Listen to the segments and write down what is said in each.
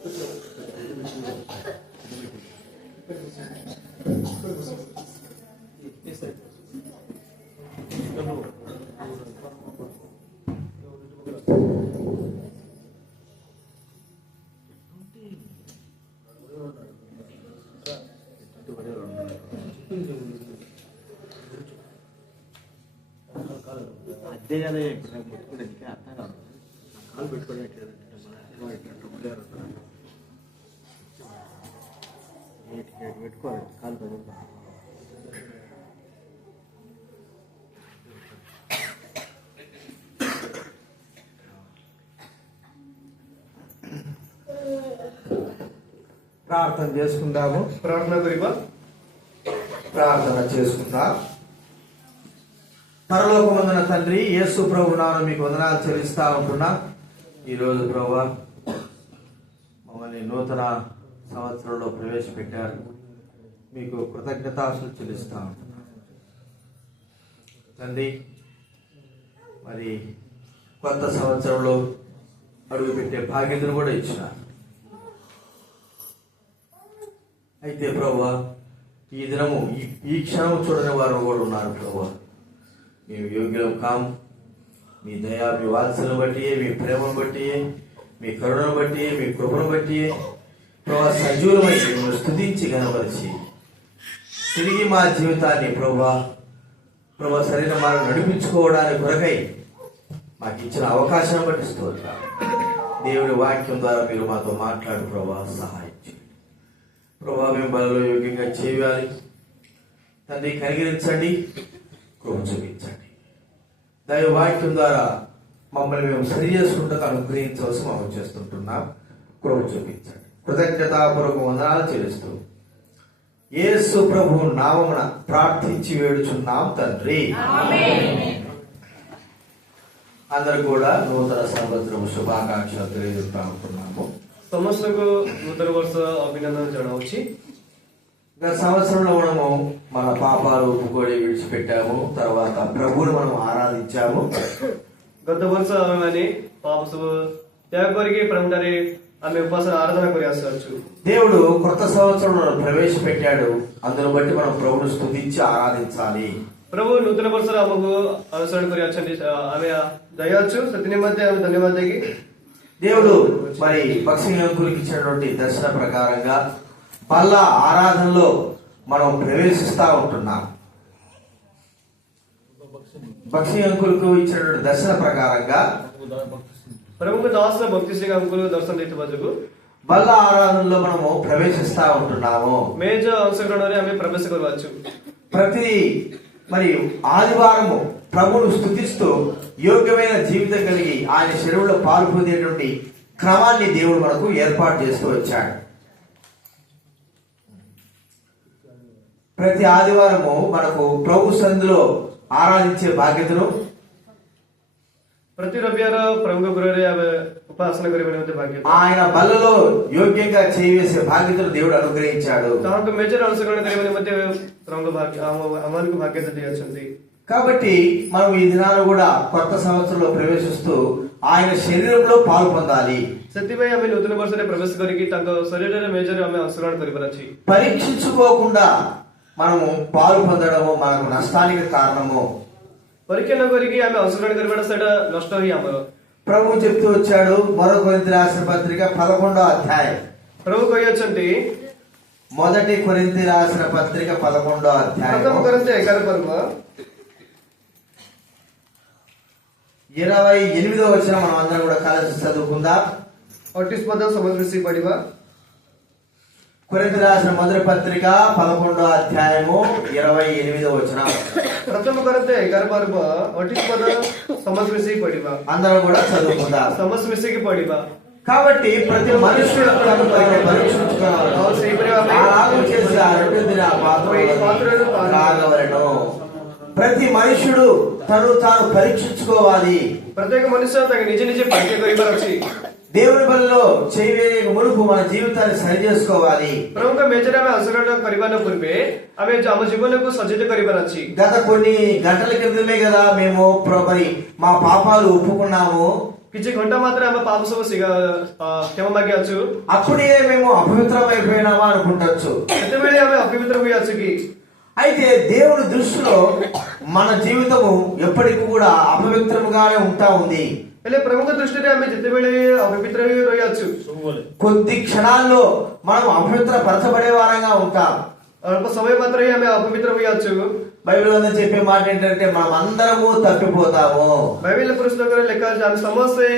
అదే కదా ఇప్పుడు నాకు ముట్టుకోవడానికి అర్థం కాదు. కాలు పెట్టుకోవడానికి పెట్టుకోవాలి కాలు పెట్టుకో. ప్రార్థన చేసుకుందాము. ప్రార్థన చేసుకుందాం. పరలోకమందున తండ్రి, యేసు ప్రభు నామమున మీకు వందనాలు చెల్లిస్తా ఉంటున్నా. ఈరోజు ప్రభువా మమ్మల్ని నూతన సంవత్సరంలో ప్రవేశపెట్టారు. మీకు కృతజ్ఞతాస్తుతులు చెల్లిస్తా ఉంటున్నా తండ్రి. మరి కొత్త సంవత్సరంలో అడుగుపెట్టే భాగ్యతను కూడా ఇచ్చినారు. అయితే ప్రభువా ఈ దినము ఈ క్షణము చూడని వారు కూడా ఉన్నారు ప్రభువా. మేము యోగ్యం కాము. మీ దయా, మీ వాత్సల్యం బట్టి, మీ ప్రేమను బట్టి, మీ కరుణను బట్టి, మీ కృపను బట్టి ప్రభా సజీవులమై మిమ్మల్ని స్తుతించి కనపరిచి తిరిగి మా జీవితాన్ని ప్రభా సరైన మార్గం నడిపించుకోవడానికి కొరకై మాకు ఇచ్చిన అవకాశం బట్టి స్తోత్రం. దేవుడి వాక్యం ద్వారా మీరు మాతో మాట్లాడు ప్రభా, సహాయం ప్రభా. మేము బలలో యోగ్యంగా చేయాలి తండ్రి. కనికరించండి, కృప చూపించండి. దైవ వాక్యం ద్వారా మమ్మల్ని మేము సరి చేసుకుంటూ అనుగ్రహించవలసి మనం చేస్తుంటున్నాం. కృప చూపించండి. కృతజ్ఞతాపూర్వక వందనాలు చెల్లిస్తూ యేసు ప్రభు నామమున ప్రార్థించి వేడుచున్నాం తండ్రి. అందరు కూడా నూతన సంవత్సరం శుభాకాంక్షలు తెలియజేస్తా ఉంటున్నాము. ସମସ୍ତଙ୍କୁ ନୂତନ ବର୍ଷ ଅଭିନନ୍ଦନ ଜଣାଉଛି. గత సంవత్సరంలో మనము మన పాపాలు ఒప్పుకొని విడిచిపెట్టాము. తర్వాత ప్రభువుని మనం ఆరాధించాము. ଗତ ବର୍ଷ ଆମେମାନେ ପାପ ସବୁ ତ୍ୟାଗ କରିକି ప్రభుଠାରେ ଆମେ ଉପାସନା ఆరాధన କରି ଆସିଅଛୁ. దేవుడు కొత్త సంవత్సరంలో ప్రవేశపెట్టాడు. అందును బట్టి మనం ప్రభువును స్తుతించి ఆరాధించాలి. ప్రభు నూతన ବର୍ଷରେ ଆମକୁ ଅନୁସରଣ କରି ଅଛନ୍ତି. ଆମେ ଦୟାଛୁ, ସେଥି ନିମନ୍ତେ ଆମେ ଧନ୍ୟବାଦ ଦେଇକି దేవుడు మరి భక్తి అంకులకు ఇచ్చినటువంటి దర్శన ప్రకారంగా బల్ల ఆరాధనలో మనం ప్రవేశిస్తా ఉంటున్నాం. భక్తి అంకులకు ఇచ్చినటువంటి దర్శన ప్రకారంగా ప్రభుకు దాస భక్తి సింగ్ అంకులు దర్శనం ଦେଇଥିବା ଯୋଗୁଁ బల్ల ఆరాధనలో మనము ప్రవేశిస్తా ఉంటున్నాము. మేజ అంశగ్రహణରେ ଆମେ ప్రవేశ କରୁଅଛୁ. ప్రతి మరి ఆదివారము ప్రభువును స్తుతిస్తూ యోగ్యమైన జీవితం కలిగి ఆయన శరీరంలో పాలు పొందేటువంటి క్రమాన్ని దేవుడు మనకు ఏర్పాటు చేస్తూ వచ్చాడు. ప్రతి ఆదివారము మనకు ప్రభు సన్నిధిలో ఆరాధించే బాధ్యతను, ప్రతి రవివార ప్రముఖ గృహରେ ଆମେ ఉపాసన କରିବା ନିମନ୍ତେ ଭାଗ୍ୟ, ఆయన బల్లలో యోగ్యంగా చేయవేసే బాధ్యతను దేవుడు అనుగ్రహించాడు. ତାହାକୁ మేజర్ అంశగ్రహణ କରିବା ନିମନ୍ତେ ପ୍ରମୁଖ ଭାଗ୍ୟ ଆମମାନଙ୍କୁ ଭାଗ୍ୟ ଦେଇଛନ୍ତି. కాబట్టి మనం ఈ దినాలు కూడా కొత్త సంవత్సరంలో ప్రవేశిస్తూ ఆయన శరీరంలో పాలు పొందాలి. ସେଥିପାଇଁ ଆମେ ନୂତନ ବର୍ଷରେ ପ୍ରବେଶ କରିକି ତାଙ୍କ ଶରୀରରେ మేజర్ ଆମେ అంశగ్రహణ କରିବାର ଅଛି. పరీక్షించుకోకుండా మనము పాలు పొందడము మనకు నష్టానికి కారణము. పరీక్ష ନ କରିକି ଆମେ అంశగ్రహణ କରିବାଟା ସେଇଟା ନଷ୍ଟ ହିଁ ଆମର. ప్రభు చెప్తూ వచ్చాడు మరో కొరింథీ రాసిన పత్రిక 11వ అధ్యాయం. ప్రభు କହିଅଛନ୍ତି మొదటి కొరింథీ రాసిన పత్రిక 11వ అధ్యాయం 11 పర్వ 28వ వచనం మనం అందరం కూడా కలిసి చదువుకుందాం. 28 పద సమగ్రసి పడివా. కొరింథీ రాసిన మొదటి పత్రిక 11వ అధ్యాయము 28వ వచనం. ప్రథమ కొరింథీ 11 పర్వ 28 పద సమగ్రసి పడివా. అందరం కూడా చదువుకుందాం. సమస్మిసికి పడివా. కాబట్టి ప్రతి మనుషుడు తనను తాను పరీక్షించుకోవాలి. ప్రతి మనుషుడు తను తాను పరీక్షించుకోవాలి. ప్రత్యేక మనుష్య తన నిజ నిజ పరీక్ష କରିବାର ଅଛି. దేవుని పనిలో చేయవేయ మునుపు మన జీవితాన్ని సరి చేసుకోవాలి. ప్రముఖ మేజర్ ଆମେ అనుసరణ କରିବାର ପୂର୍ବେ ଆମେ ଆମ ଜୀବନକୁ ସଜ୍ଜିତ କରିବାର ଅଛି. గత కొన్ని గంటల క్రితమే కదా మేము మరి మా పాపాలు ఒప్పుకున్నాము. କିଛି ଘଣ୍ଟା ମାତ୍ରେ ଆମେ ପାପ ସବୁ କ୍ଷମା ମାଗିଅଛୁ। అప్పుడే మేము అపవిత్రమైపోయినామా అనుకుంటచ్చు. ସେତେବେଳେ ଆମେ ଅପବିତ୍ର ହୋଇଅଛୁ କି? అయితే దేవుని దృష్టిలో మన జీవితము ఎప్పటికీ కూడా అపవిత్రముగానే ఉంటా ఉంది. ହେଲେ ପ୍ରଭୁଙ୍କ ଦୃଷ୍ଟିରେ ଆମେ ଯେତେବେଳେ ଅପବିତ୍ର ହୋଇ ରହିଅଛୁ, కొద్ది క్షణాల్లో మనం అపవిత్ర పరచబడే వారంగా ఉంటాం. ଅଳ୍ପ ସମୟ ମାତ୍ରେ ହିଁ ଆମେ ଅପବିତ୍ର ହୋଇଅଛୁ। బైబిల్ అంతా చెప్పే మాట ఏంటంటే మనం అందరము తప్పిపోతాము. బైబిల్ పుస్తకంలో లెక్క ଅଛି ଆମେ ସମସ୍ତେ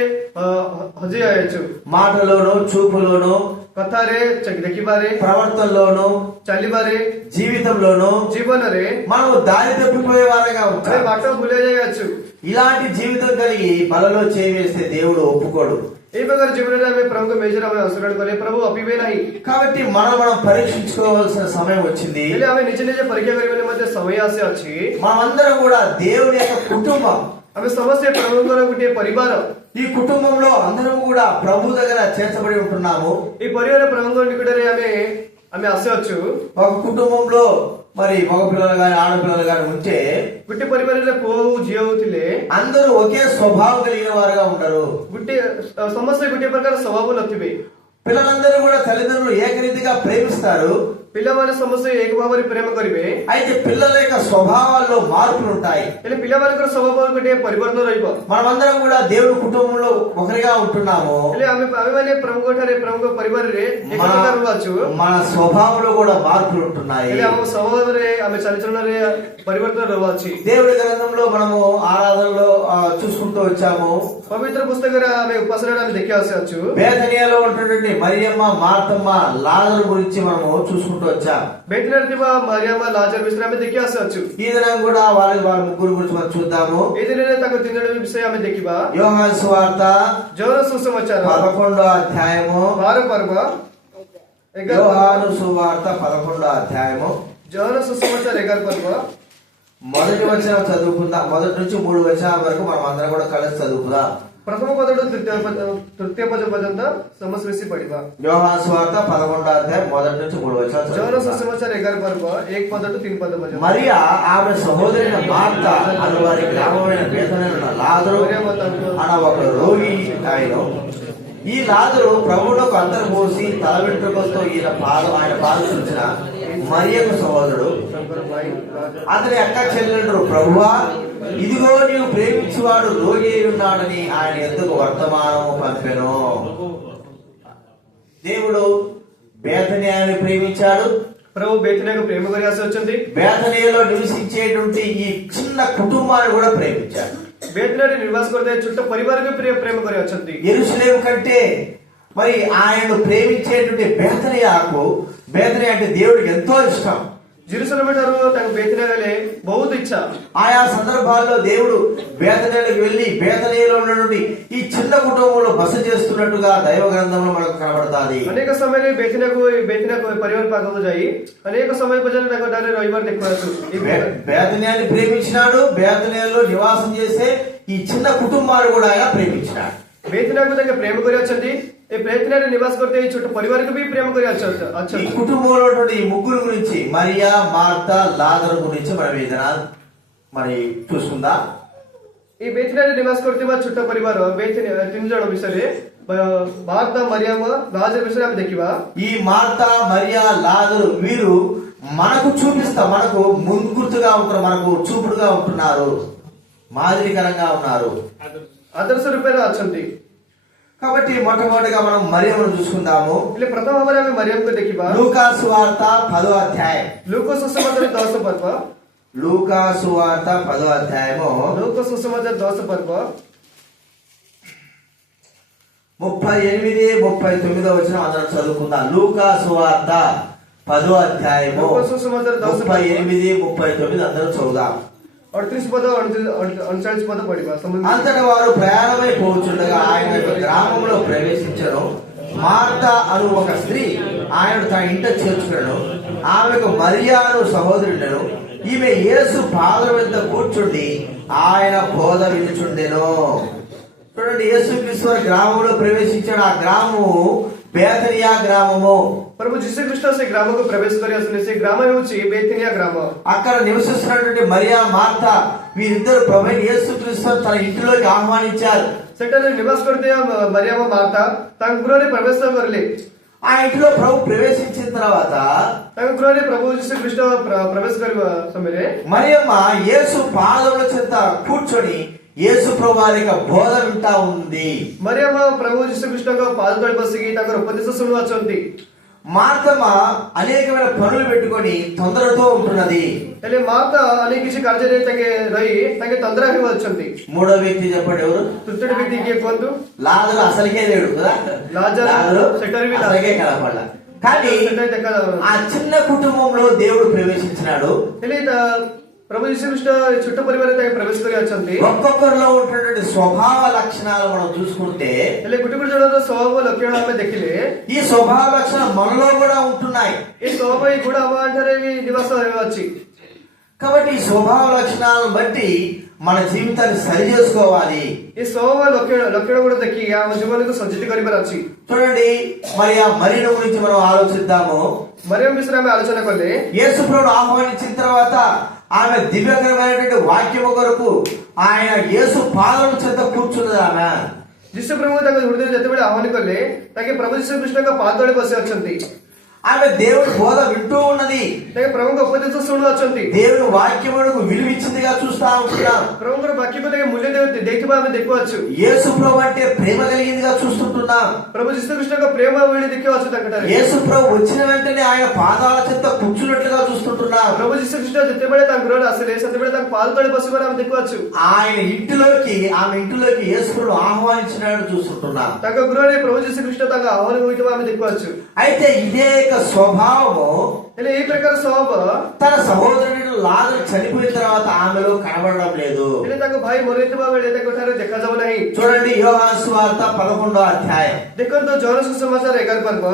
ହଜି ଯାଇଛୁ। మాటలోను, చూపులోను, କଥାରେ, ଦେଖିବାରେ, ప్రవర్తనలోను, ଚାଲିବାରେ, జీవితంలోను, ଜୀବନରେ మనము దారి తప్పిపోయే వారంగా ଆମେ ఉంటాం. ବାଟ ଭୁଲେଇ ଯାଇଅଛୁ। ఇలాంటి జీవితం కలిగి బలలో చేవేస్తే దేవుడు ఒప్పుకోడు. এই ପ୍ରକାର ଜୀବନରେ ଆମେ ପ୍ରଭୁଙ୍କ ମେଜରେ ଆମେ ଅଂଶଗ୍ରହଣ କଲେ ପ୍ରଭୁ ଅପିବେ ନାହିଁ। కాబట్టి మనం పరీక్షించుకోవాల్సిన సమయం వచ్చింది. ହେଲେ ଆମେ ନିଜେ ନିଜେ ପରୀକ୍ଷା କରିବା ମଧ୍ୟ ସମୟ ଆସିଅଛି। మనమందరం కూడా దేవుని యొక్క కుటుంబం. ଆମେ ସମସ୍ତେ ପ୍ରଭୁଙ୍କର ଗୋଟିଏ ପରିବାର। ఈ కుటుంబంలో అందరం కూడా ప్రభు దగ్గర చేర్చబడి ఉంటున్నాము. ఈ ପରିବାର ପ୍ରଭୁଙ୍କ ନିକଟରେ ଆମେ ଆସିଅଛୁ। ఒక కుటుంబంలో మరి మగ పిల్లలు గాని ఆడపిల్లలు గాని ఉంటే ଗୋଟିଏ ପରିବାରରେ ପୁଅ ହଉ ଝିଅ ହଉଥିଲେ అందరూ ఒకే స్వభావం కలిగిన వారుగా ఉంటారు. ସମସ୍ତେ ଗୋଟିଏ ପ୍ରକାର ସ୍ୱଭାବ ନଥିବେ। పిల్లలందరూ కూడా తల్లిదండ్రులు ఏకరీతిగా ప్రేమిస్తారు. ପିଲାମାନେ ସମସ୍ତେ ଏକ ଭାବରେ ପ୍ରେମ କରିବେ। అయితే పిల్లల యొక్క స్వభావాల్లో మార్పులు ఉంటాయి. ହେଲେ ପିଲାମାନଙ୍କର ସ୍ୱଭାବ ଗୋଟିଏ ପରିବର୍ତ୍ତନ ରହିବ। మనమందరం కూడా దేవుడి కుటుంబంలో ఒకరిగా ఉంటున్నాము. ହେଲେ ଆମେମାନେ ପ୍ରଭୁଙ୍କ ଠାରେ ପ୍ରଭୁଙ୍କ ପରିବାରରେ ଏକତା ରହୁଅଛୁ। మన స్వభావంలో కూడా మార్పులు ఉంటున్నాయి. ହେଲେ ଆମ ସ୍ୱଭାବରେ ଆମେ ଚାଲିଚଳନରେ ପରିବର୍ତ୍ତନ ରହୁଅଛି। దేవుడి గ్రంథంలో మనము ఆరాధనలో చూసుకుంటూ వచ్చాము. పవిత్ర పుస్తకରେ ଆମେ ఉపాసనలో ଆମେ ଦେଖି ଆସିଅଛୁ। బేతనియాలో ఉన్నటువంటి మరియమ్మ, మార్తమ్మ, లాజరు గురించి మనము చూసుకుంటూ వచ్చాం. బేతనియాలో ଥିବା మరియమ్మ, లాజరు విషୟରେ ଆମେ ଦେଖି ଆସିଅଛୁ। ఈ దినం కూడా వాళ్ళ ముగ్గురు గురించి మనం చూద్దాము. ఈ ଦିନରେ ତାଙ୍କ ତିନି ଜଣ ବିଷୟ ଆମେ ଦେଖିବା। యోహాను సువార్త యోహాను సుసమాచారం 11వ అధ్యాయము. 12 పర్వ యోహాను సువార్త 11వ అధ్యాయము. యోహాను సుసమాచారం 11 పర్వ మొదటి వచనం చదువుకుందాం. మొదటి నుంచి 3 వచనాల వరకు మనం అందరం కూడా కలిసి చదువుకుందాం. ప్రథమ పదడు తృతీయ పద పర్యంత సమస్త మిసి పడిବା। యోహాను సువార్త 11వ అధ్యాయం మొదటి నుంచి 3 వచనాలు యోహాను చదువుకుందాం. సుసమాచారం 11 పర్వ 1 పదడు 3 పద పర్యంత। మరియా ఆమె సహోదరైన మార్త అను వారి గ్రామమైన బేతనియలో లాజరు అన్న ఒక రోగి ఆయన. ఈ లాజరు ప్రభువునకు అంతరు పోసి తల వెంట్రుకలతో ఆయన పాదం చూచిన మరియకు సహోదరుడు. అతని అక్క చెల్లెలు, ప్రభువా ఇదిగో నీవు ప్రేమించువాడు రోగి అయి ఉన్నాడని ఆయన ఎందుకు వర్తమానము పంపెను. దేవుడు బేతనియాని ప్రేమించాడు. ప్రభు బేతనియాకు ప్రేమ କରି ଆସିଅଛନ୍ତି। బేతనియాలో నివసించేటువంటి ఈ చిన్న కుటుంబాన్ని కూడా ప్రేమించాడు. బేతనియాలో నివాస କରୁଥିବା ଛୋଟ ପରିବାରକୁ ପ୍ରେମ କରି ଅଛନ୍ତି। యెరూషలేము కంటే మరి ఆయనను ప్రేమించేటువంటి బేతనియా అంటే దేవుడికి ఎంతో ఇష్టం. జెరూసలేం ଠାରୁ ତାଙ୍କୁ బేతనియా ଗଲେ ବହୁତ ଇଚ୍ଛା। ఆయా సందర్భాల్లో దేవుడు బేతనియాలకు వెళ్లి బేతనియాలో ఉన్నటువంటి ఈ చిన్న కుటుంబంలో బస చేస్తున్నట్టుగా దైవ గ్రంథంలో మనకు కనబడతాది। అనేక సమୟରେ బేతనియా పరివార పాఖకు ଯାଇ అనేక సమయ పర్యంత ତାଙ୍କ ଠାରେ ରହିବାର ଦେଖୁଛୁ। బేతనియాని ప్రేమించినాడు. బేతనియాలో నివాసం చేసే ఈ చిన్న కుటుంబాన్ని కూడా ఆయన ప్రేమించినాడు. బేతనియాకు ତାଙ୍କେ ప్రేమ କରି ଅଛନ୍ତି। ఏ బేతనియాలో నివాస କରୁଥିବା ఈ ଛୋଟ ପରିବାରକୁ ବି ప్రేమ କରି ଅଛନ୍ତି। ఈ కుటుంబంలో ఉన్నటువంటి ఈ ముగ్గురు గురించి, మరియా, మార్త, లాజరు గురించి మనం ఏదైనా మరి చూసుకుందాం. ఈ బేతనియాలో నివాస କରୁଥିବା ଛୋଟ ପରିବାର ତିନି ଜଣ ବିଷୟରେ మార్త, మరియమ్మ, లాజరు విషୟରେ ଆମେ ଦେଖିବା। ఈ మార్త, మరియా, లాజరు వీరు మనకు మనకు ముంగుర్తుగా ఉంటారు, మనకు చూపుడుగా ఉంటున్నారు, మాదిరికరంగా ఉన్నారు, ఆదర్శ రూపేణ అଛନ୍ତି। కాబట్టి మొట్టమొదటిగా మనం మరియమ్మను చూసుకుందాము. ఇలా ప్రథమ భాగంలో ଆମେ మరియమ్మకు ଦେଖିବା। లూకా సువార్త 10వ అధ్యాయం. లూకా సుసమాచారం 10 పర్వ. లూకా సువార్త 10వ అధ్యాయము. లూకా సుసమాచారం 10 పర్వ 38, 39 వచనం అందరం చదువుకుందాం. లూకా సువార్త 10వ అధ్యాయము. లూకా సుసమాచారం 10 38, 39 అందరం చదువుదాం. 38 పద 39 పద పడివా। అంతటి వారు ప్రయాణమై పోచుండగా ఆయన గ్రామంలో ప్రవేశించను. మార్త అను ఒక స్త్రీ ఆయన తన ఇంట చేర్చుకున్నాను. ఆమెకు మరియాను సహోదరుడను. ఈమె యేసు పాదం వద్ద కూర్చుండి ఆయన బోధ వినుచుండెను. చూడండి, యేసుక్రీస్తు వారి గ్రామంలో ప్రవేశించాడు. ఆ గ్రామము బేతనియా గ్రామము. ప్రభు జీసస్ से ग्राम को प्रवेश कर से ग्राम ହେଉଛି బేతనియా గ్రామ। అక్కడ నివసిస్తున్నటువంటి మరియా, మార్త వీరిద్దరు ప్రభు యేసుక్రీస్తు తన ఇంటిలోకి ఆహ్వానించారు। ସେ ସେଠାରେ ନିବାସ କରୁଥିବା ମରିୟମ ମାର୍ଥା ତାଙ୍କ ଗୃହରେ ପ୍ରବେଶ କରିଲେ। ఆ ఇంటిలో ప్రభు ప్రవేశించిన తర్వాత ତାଙ୍କ ଗୃହରେ ପ୍ରଭୁ ଯୀଶୁ ଖ୍ରୀଷ୍ଟ ପ୍ରବେଶ କରିବା ସମୟରେ మరియమ్మ యేసు పాదముల చెంత కూర్చొని యేసు ప్రభు వారి యొక్క బోధ వింటా ఉంది. ମରିୟମ ପ୍ରଭୁ ଯୀଶୁ ଖ୍ରୀଷ୍ଟଙ୍କ ପାଦ ତଳେ ବସିକି ତାଙ୍କର ଉପଦେଶ ଶୁଣୁଅଛନ୍ତି। మార్తమ్మ అనేకమైన పనులు పెట్టుకొని తొందరతో ఉంటున్నది. ହେଲେ ମାର୍ଥା ଅନେକ କିଛି କାର୍ଯ୍ୟରେ ତାଙ୍କେ ରହି ତାଙ୍କେ ତନ୍ଦ୍ରା ହେଉଅଛନ୍ତି। మూడో వ్యక్తి చెప్పండి ఎవరు? ତୃତୀୟ ବ୍ୟକ୍ତି କିଏ କୁହନ୍ତୁ? లాజరు అసలుకే లేడు కదా, లాజరు సెటర్ వి అసలుకే కనపడ. కానీ ఆ చిన్న కుటుంబంలో దేవుడు ప్రవేశించినాడు. ହେଲେ ପ୍ରଭୁ ଯୀଶୁ ଖ୍ରୀଷ୍ଟ ଛୋଟ ପରିବାରରେ ତାଙ୍କେ ପ୍ରବେଶ କରି ଅଛନ୍ତି। ఒక్కొక్కరిలో ఉన్నటువంటి స్వభావ లక్షణాలు మనం చూసుకుంటే ହେଲେ ଗୋଟେ ଗୋଟେ ଜଣର ସ୍ୱଭାବ ଲକ୍ଷଣ ଆମେ ଦେଖିଲେ ఈ స్వభావ లక్షణాలు మనలో కూడా ఉంటున్నాయి. ଏ ସ୍ୱଭାବ ଏଇ ଗୁଣ ଆମ ଠାରେ ବି ନିବାସ ଅଛି। కాబట్టి ఈ స్వభావ లక్షణాలను బట్టి మన జీవితాన్ని సరి చేసుకోవాలి. ఈ స్వభావ లక్షణ కూడా ଦେଖି ଆମ ଜୀବନକୁ ସଜ୍ଜିତ କରିବାର ଅଛି। చూడండి, మరి ఆ మరియ గురించి మనం ఆలోచిద్దాము. మరియం విషୟରେ ଆମେ ଆଲୋଚନା କଲେ యేసు ప్రభువును ఆహ్వానించిన తర్వాత ఆమె దివ్యకరమైనటువంటి వాక్యము కొరకు ఆయన యేసు పాదముల చెంత కూర్చున్నది. ఆమె ଯୀଶୁ ପ୍ରଭୁ ତାଙ୍କ ହୃଦୟରେ ଯେତେବେଳେ ଆହ୍ୱାନ କଲେ ତାଙ୍କେ ପ୍ରଭୁ ଯୀଶୁ ଖ୍ରୀଷ୍ଟଙ୍କ ପାଦ ତଳେ ବସି ଅଛନ୍ତି। ఆమె దేవుడి బోధ వింటూ ఉన్నది. ତାଙ୍କେ ପ୍ରଭୁଙ୍କ ଉପଦେଶ ଶୁଣୁଅଛନ୍ତି। దేవుని వాక్యమునకు విలువిచ్చిందిగా చూస్తా ఉంటున్నాం. ପ୍ରଭୁଙ୍କର ବାକ୍ୟକୁ ତାଙ୍କେ ମୂଲ୍ୟ ଦେଇଥିବା ଆମେ ଦେଖୁଅଛୁ। యేసు ప్రభు అంటే ప్రేమ కలిగిందిగా చూస్తుంటున్నాం. ପ୍ରଭୁ ଯୀଶୁ ଖ୍ରୀଷ୍ଟଙ୍କ ପ୍ରେମ ଭଳି ଦେଖିଅଛୁ ତାଙ୍କଠାରେ। యేసు ప్రభు వచ్చిన వెంటనే ఆయన పాదాల చెంత కూర్చున్నట్లుగా చూస్తుంటున్నాం. ପ୍ରଭୁ ଯୀଶୁ ଖ୍ରୀଷ୍ଟ ଯେତେବେଳେ ତାଙ୍କ ଗୃହରେ ଆସିଲେ ସେତେବେଳେ ତାଙ୍କ ପାଦ ତଳେ ବସିବାର ଆମେ ଦେଖୁଅଛୁ। ఆయన ఇంటిలోకి ఆమె ఇంటిలోకి యేసు ప్రభు ఆహ్వానించినట్టు చూస్తుంటున్నాం. ତାଙ୍କ ଗୃହରେ ପ୍ରଭୁ ଯୀଶୁ ଖ୍ରୀଷ୍ଟ ତାଙ୍କ ଆହ୍ୱାନ ହୋଇଥିବା ଆମେ ଦେଖୁଅଛୁ। అయితే ఇదే స్వభావము ହେଲେ ଏଇ ప్రକାର ସ୍ୱଭାବ తన సహోదరుడు లాజరు చనిపోయిన తర్వాత ఆమెలో కనబడడం లేదు. ହେଲେ ତାଙ୍କ ଭାଇ ମରିଥିବା ବେଳେ ତାଙ୍କ ଠାରେ ଦେଖାଯାଉ ନାହିଁ। చూడండి, యోహాను సువార్త 11వ అధ్యాయం. ଦେଖନ୍ତୁ ଯୌନ ସୁସମାଚାର 11 ପର୍ବ।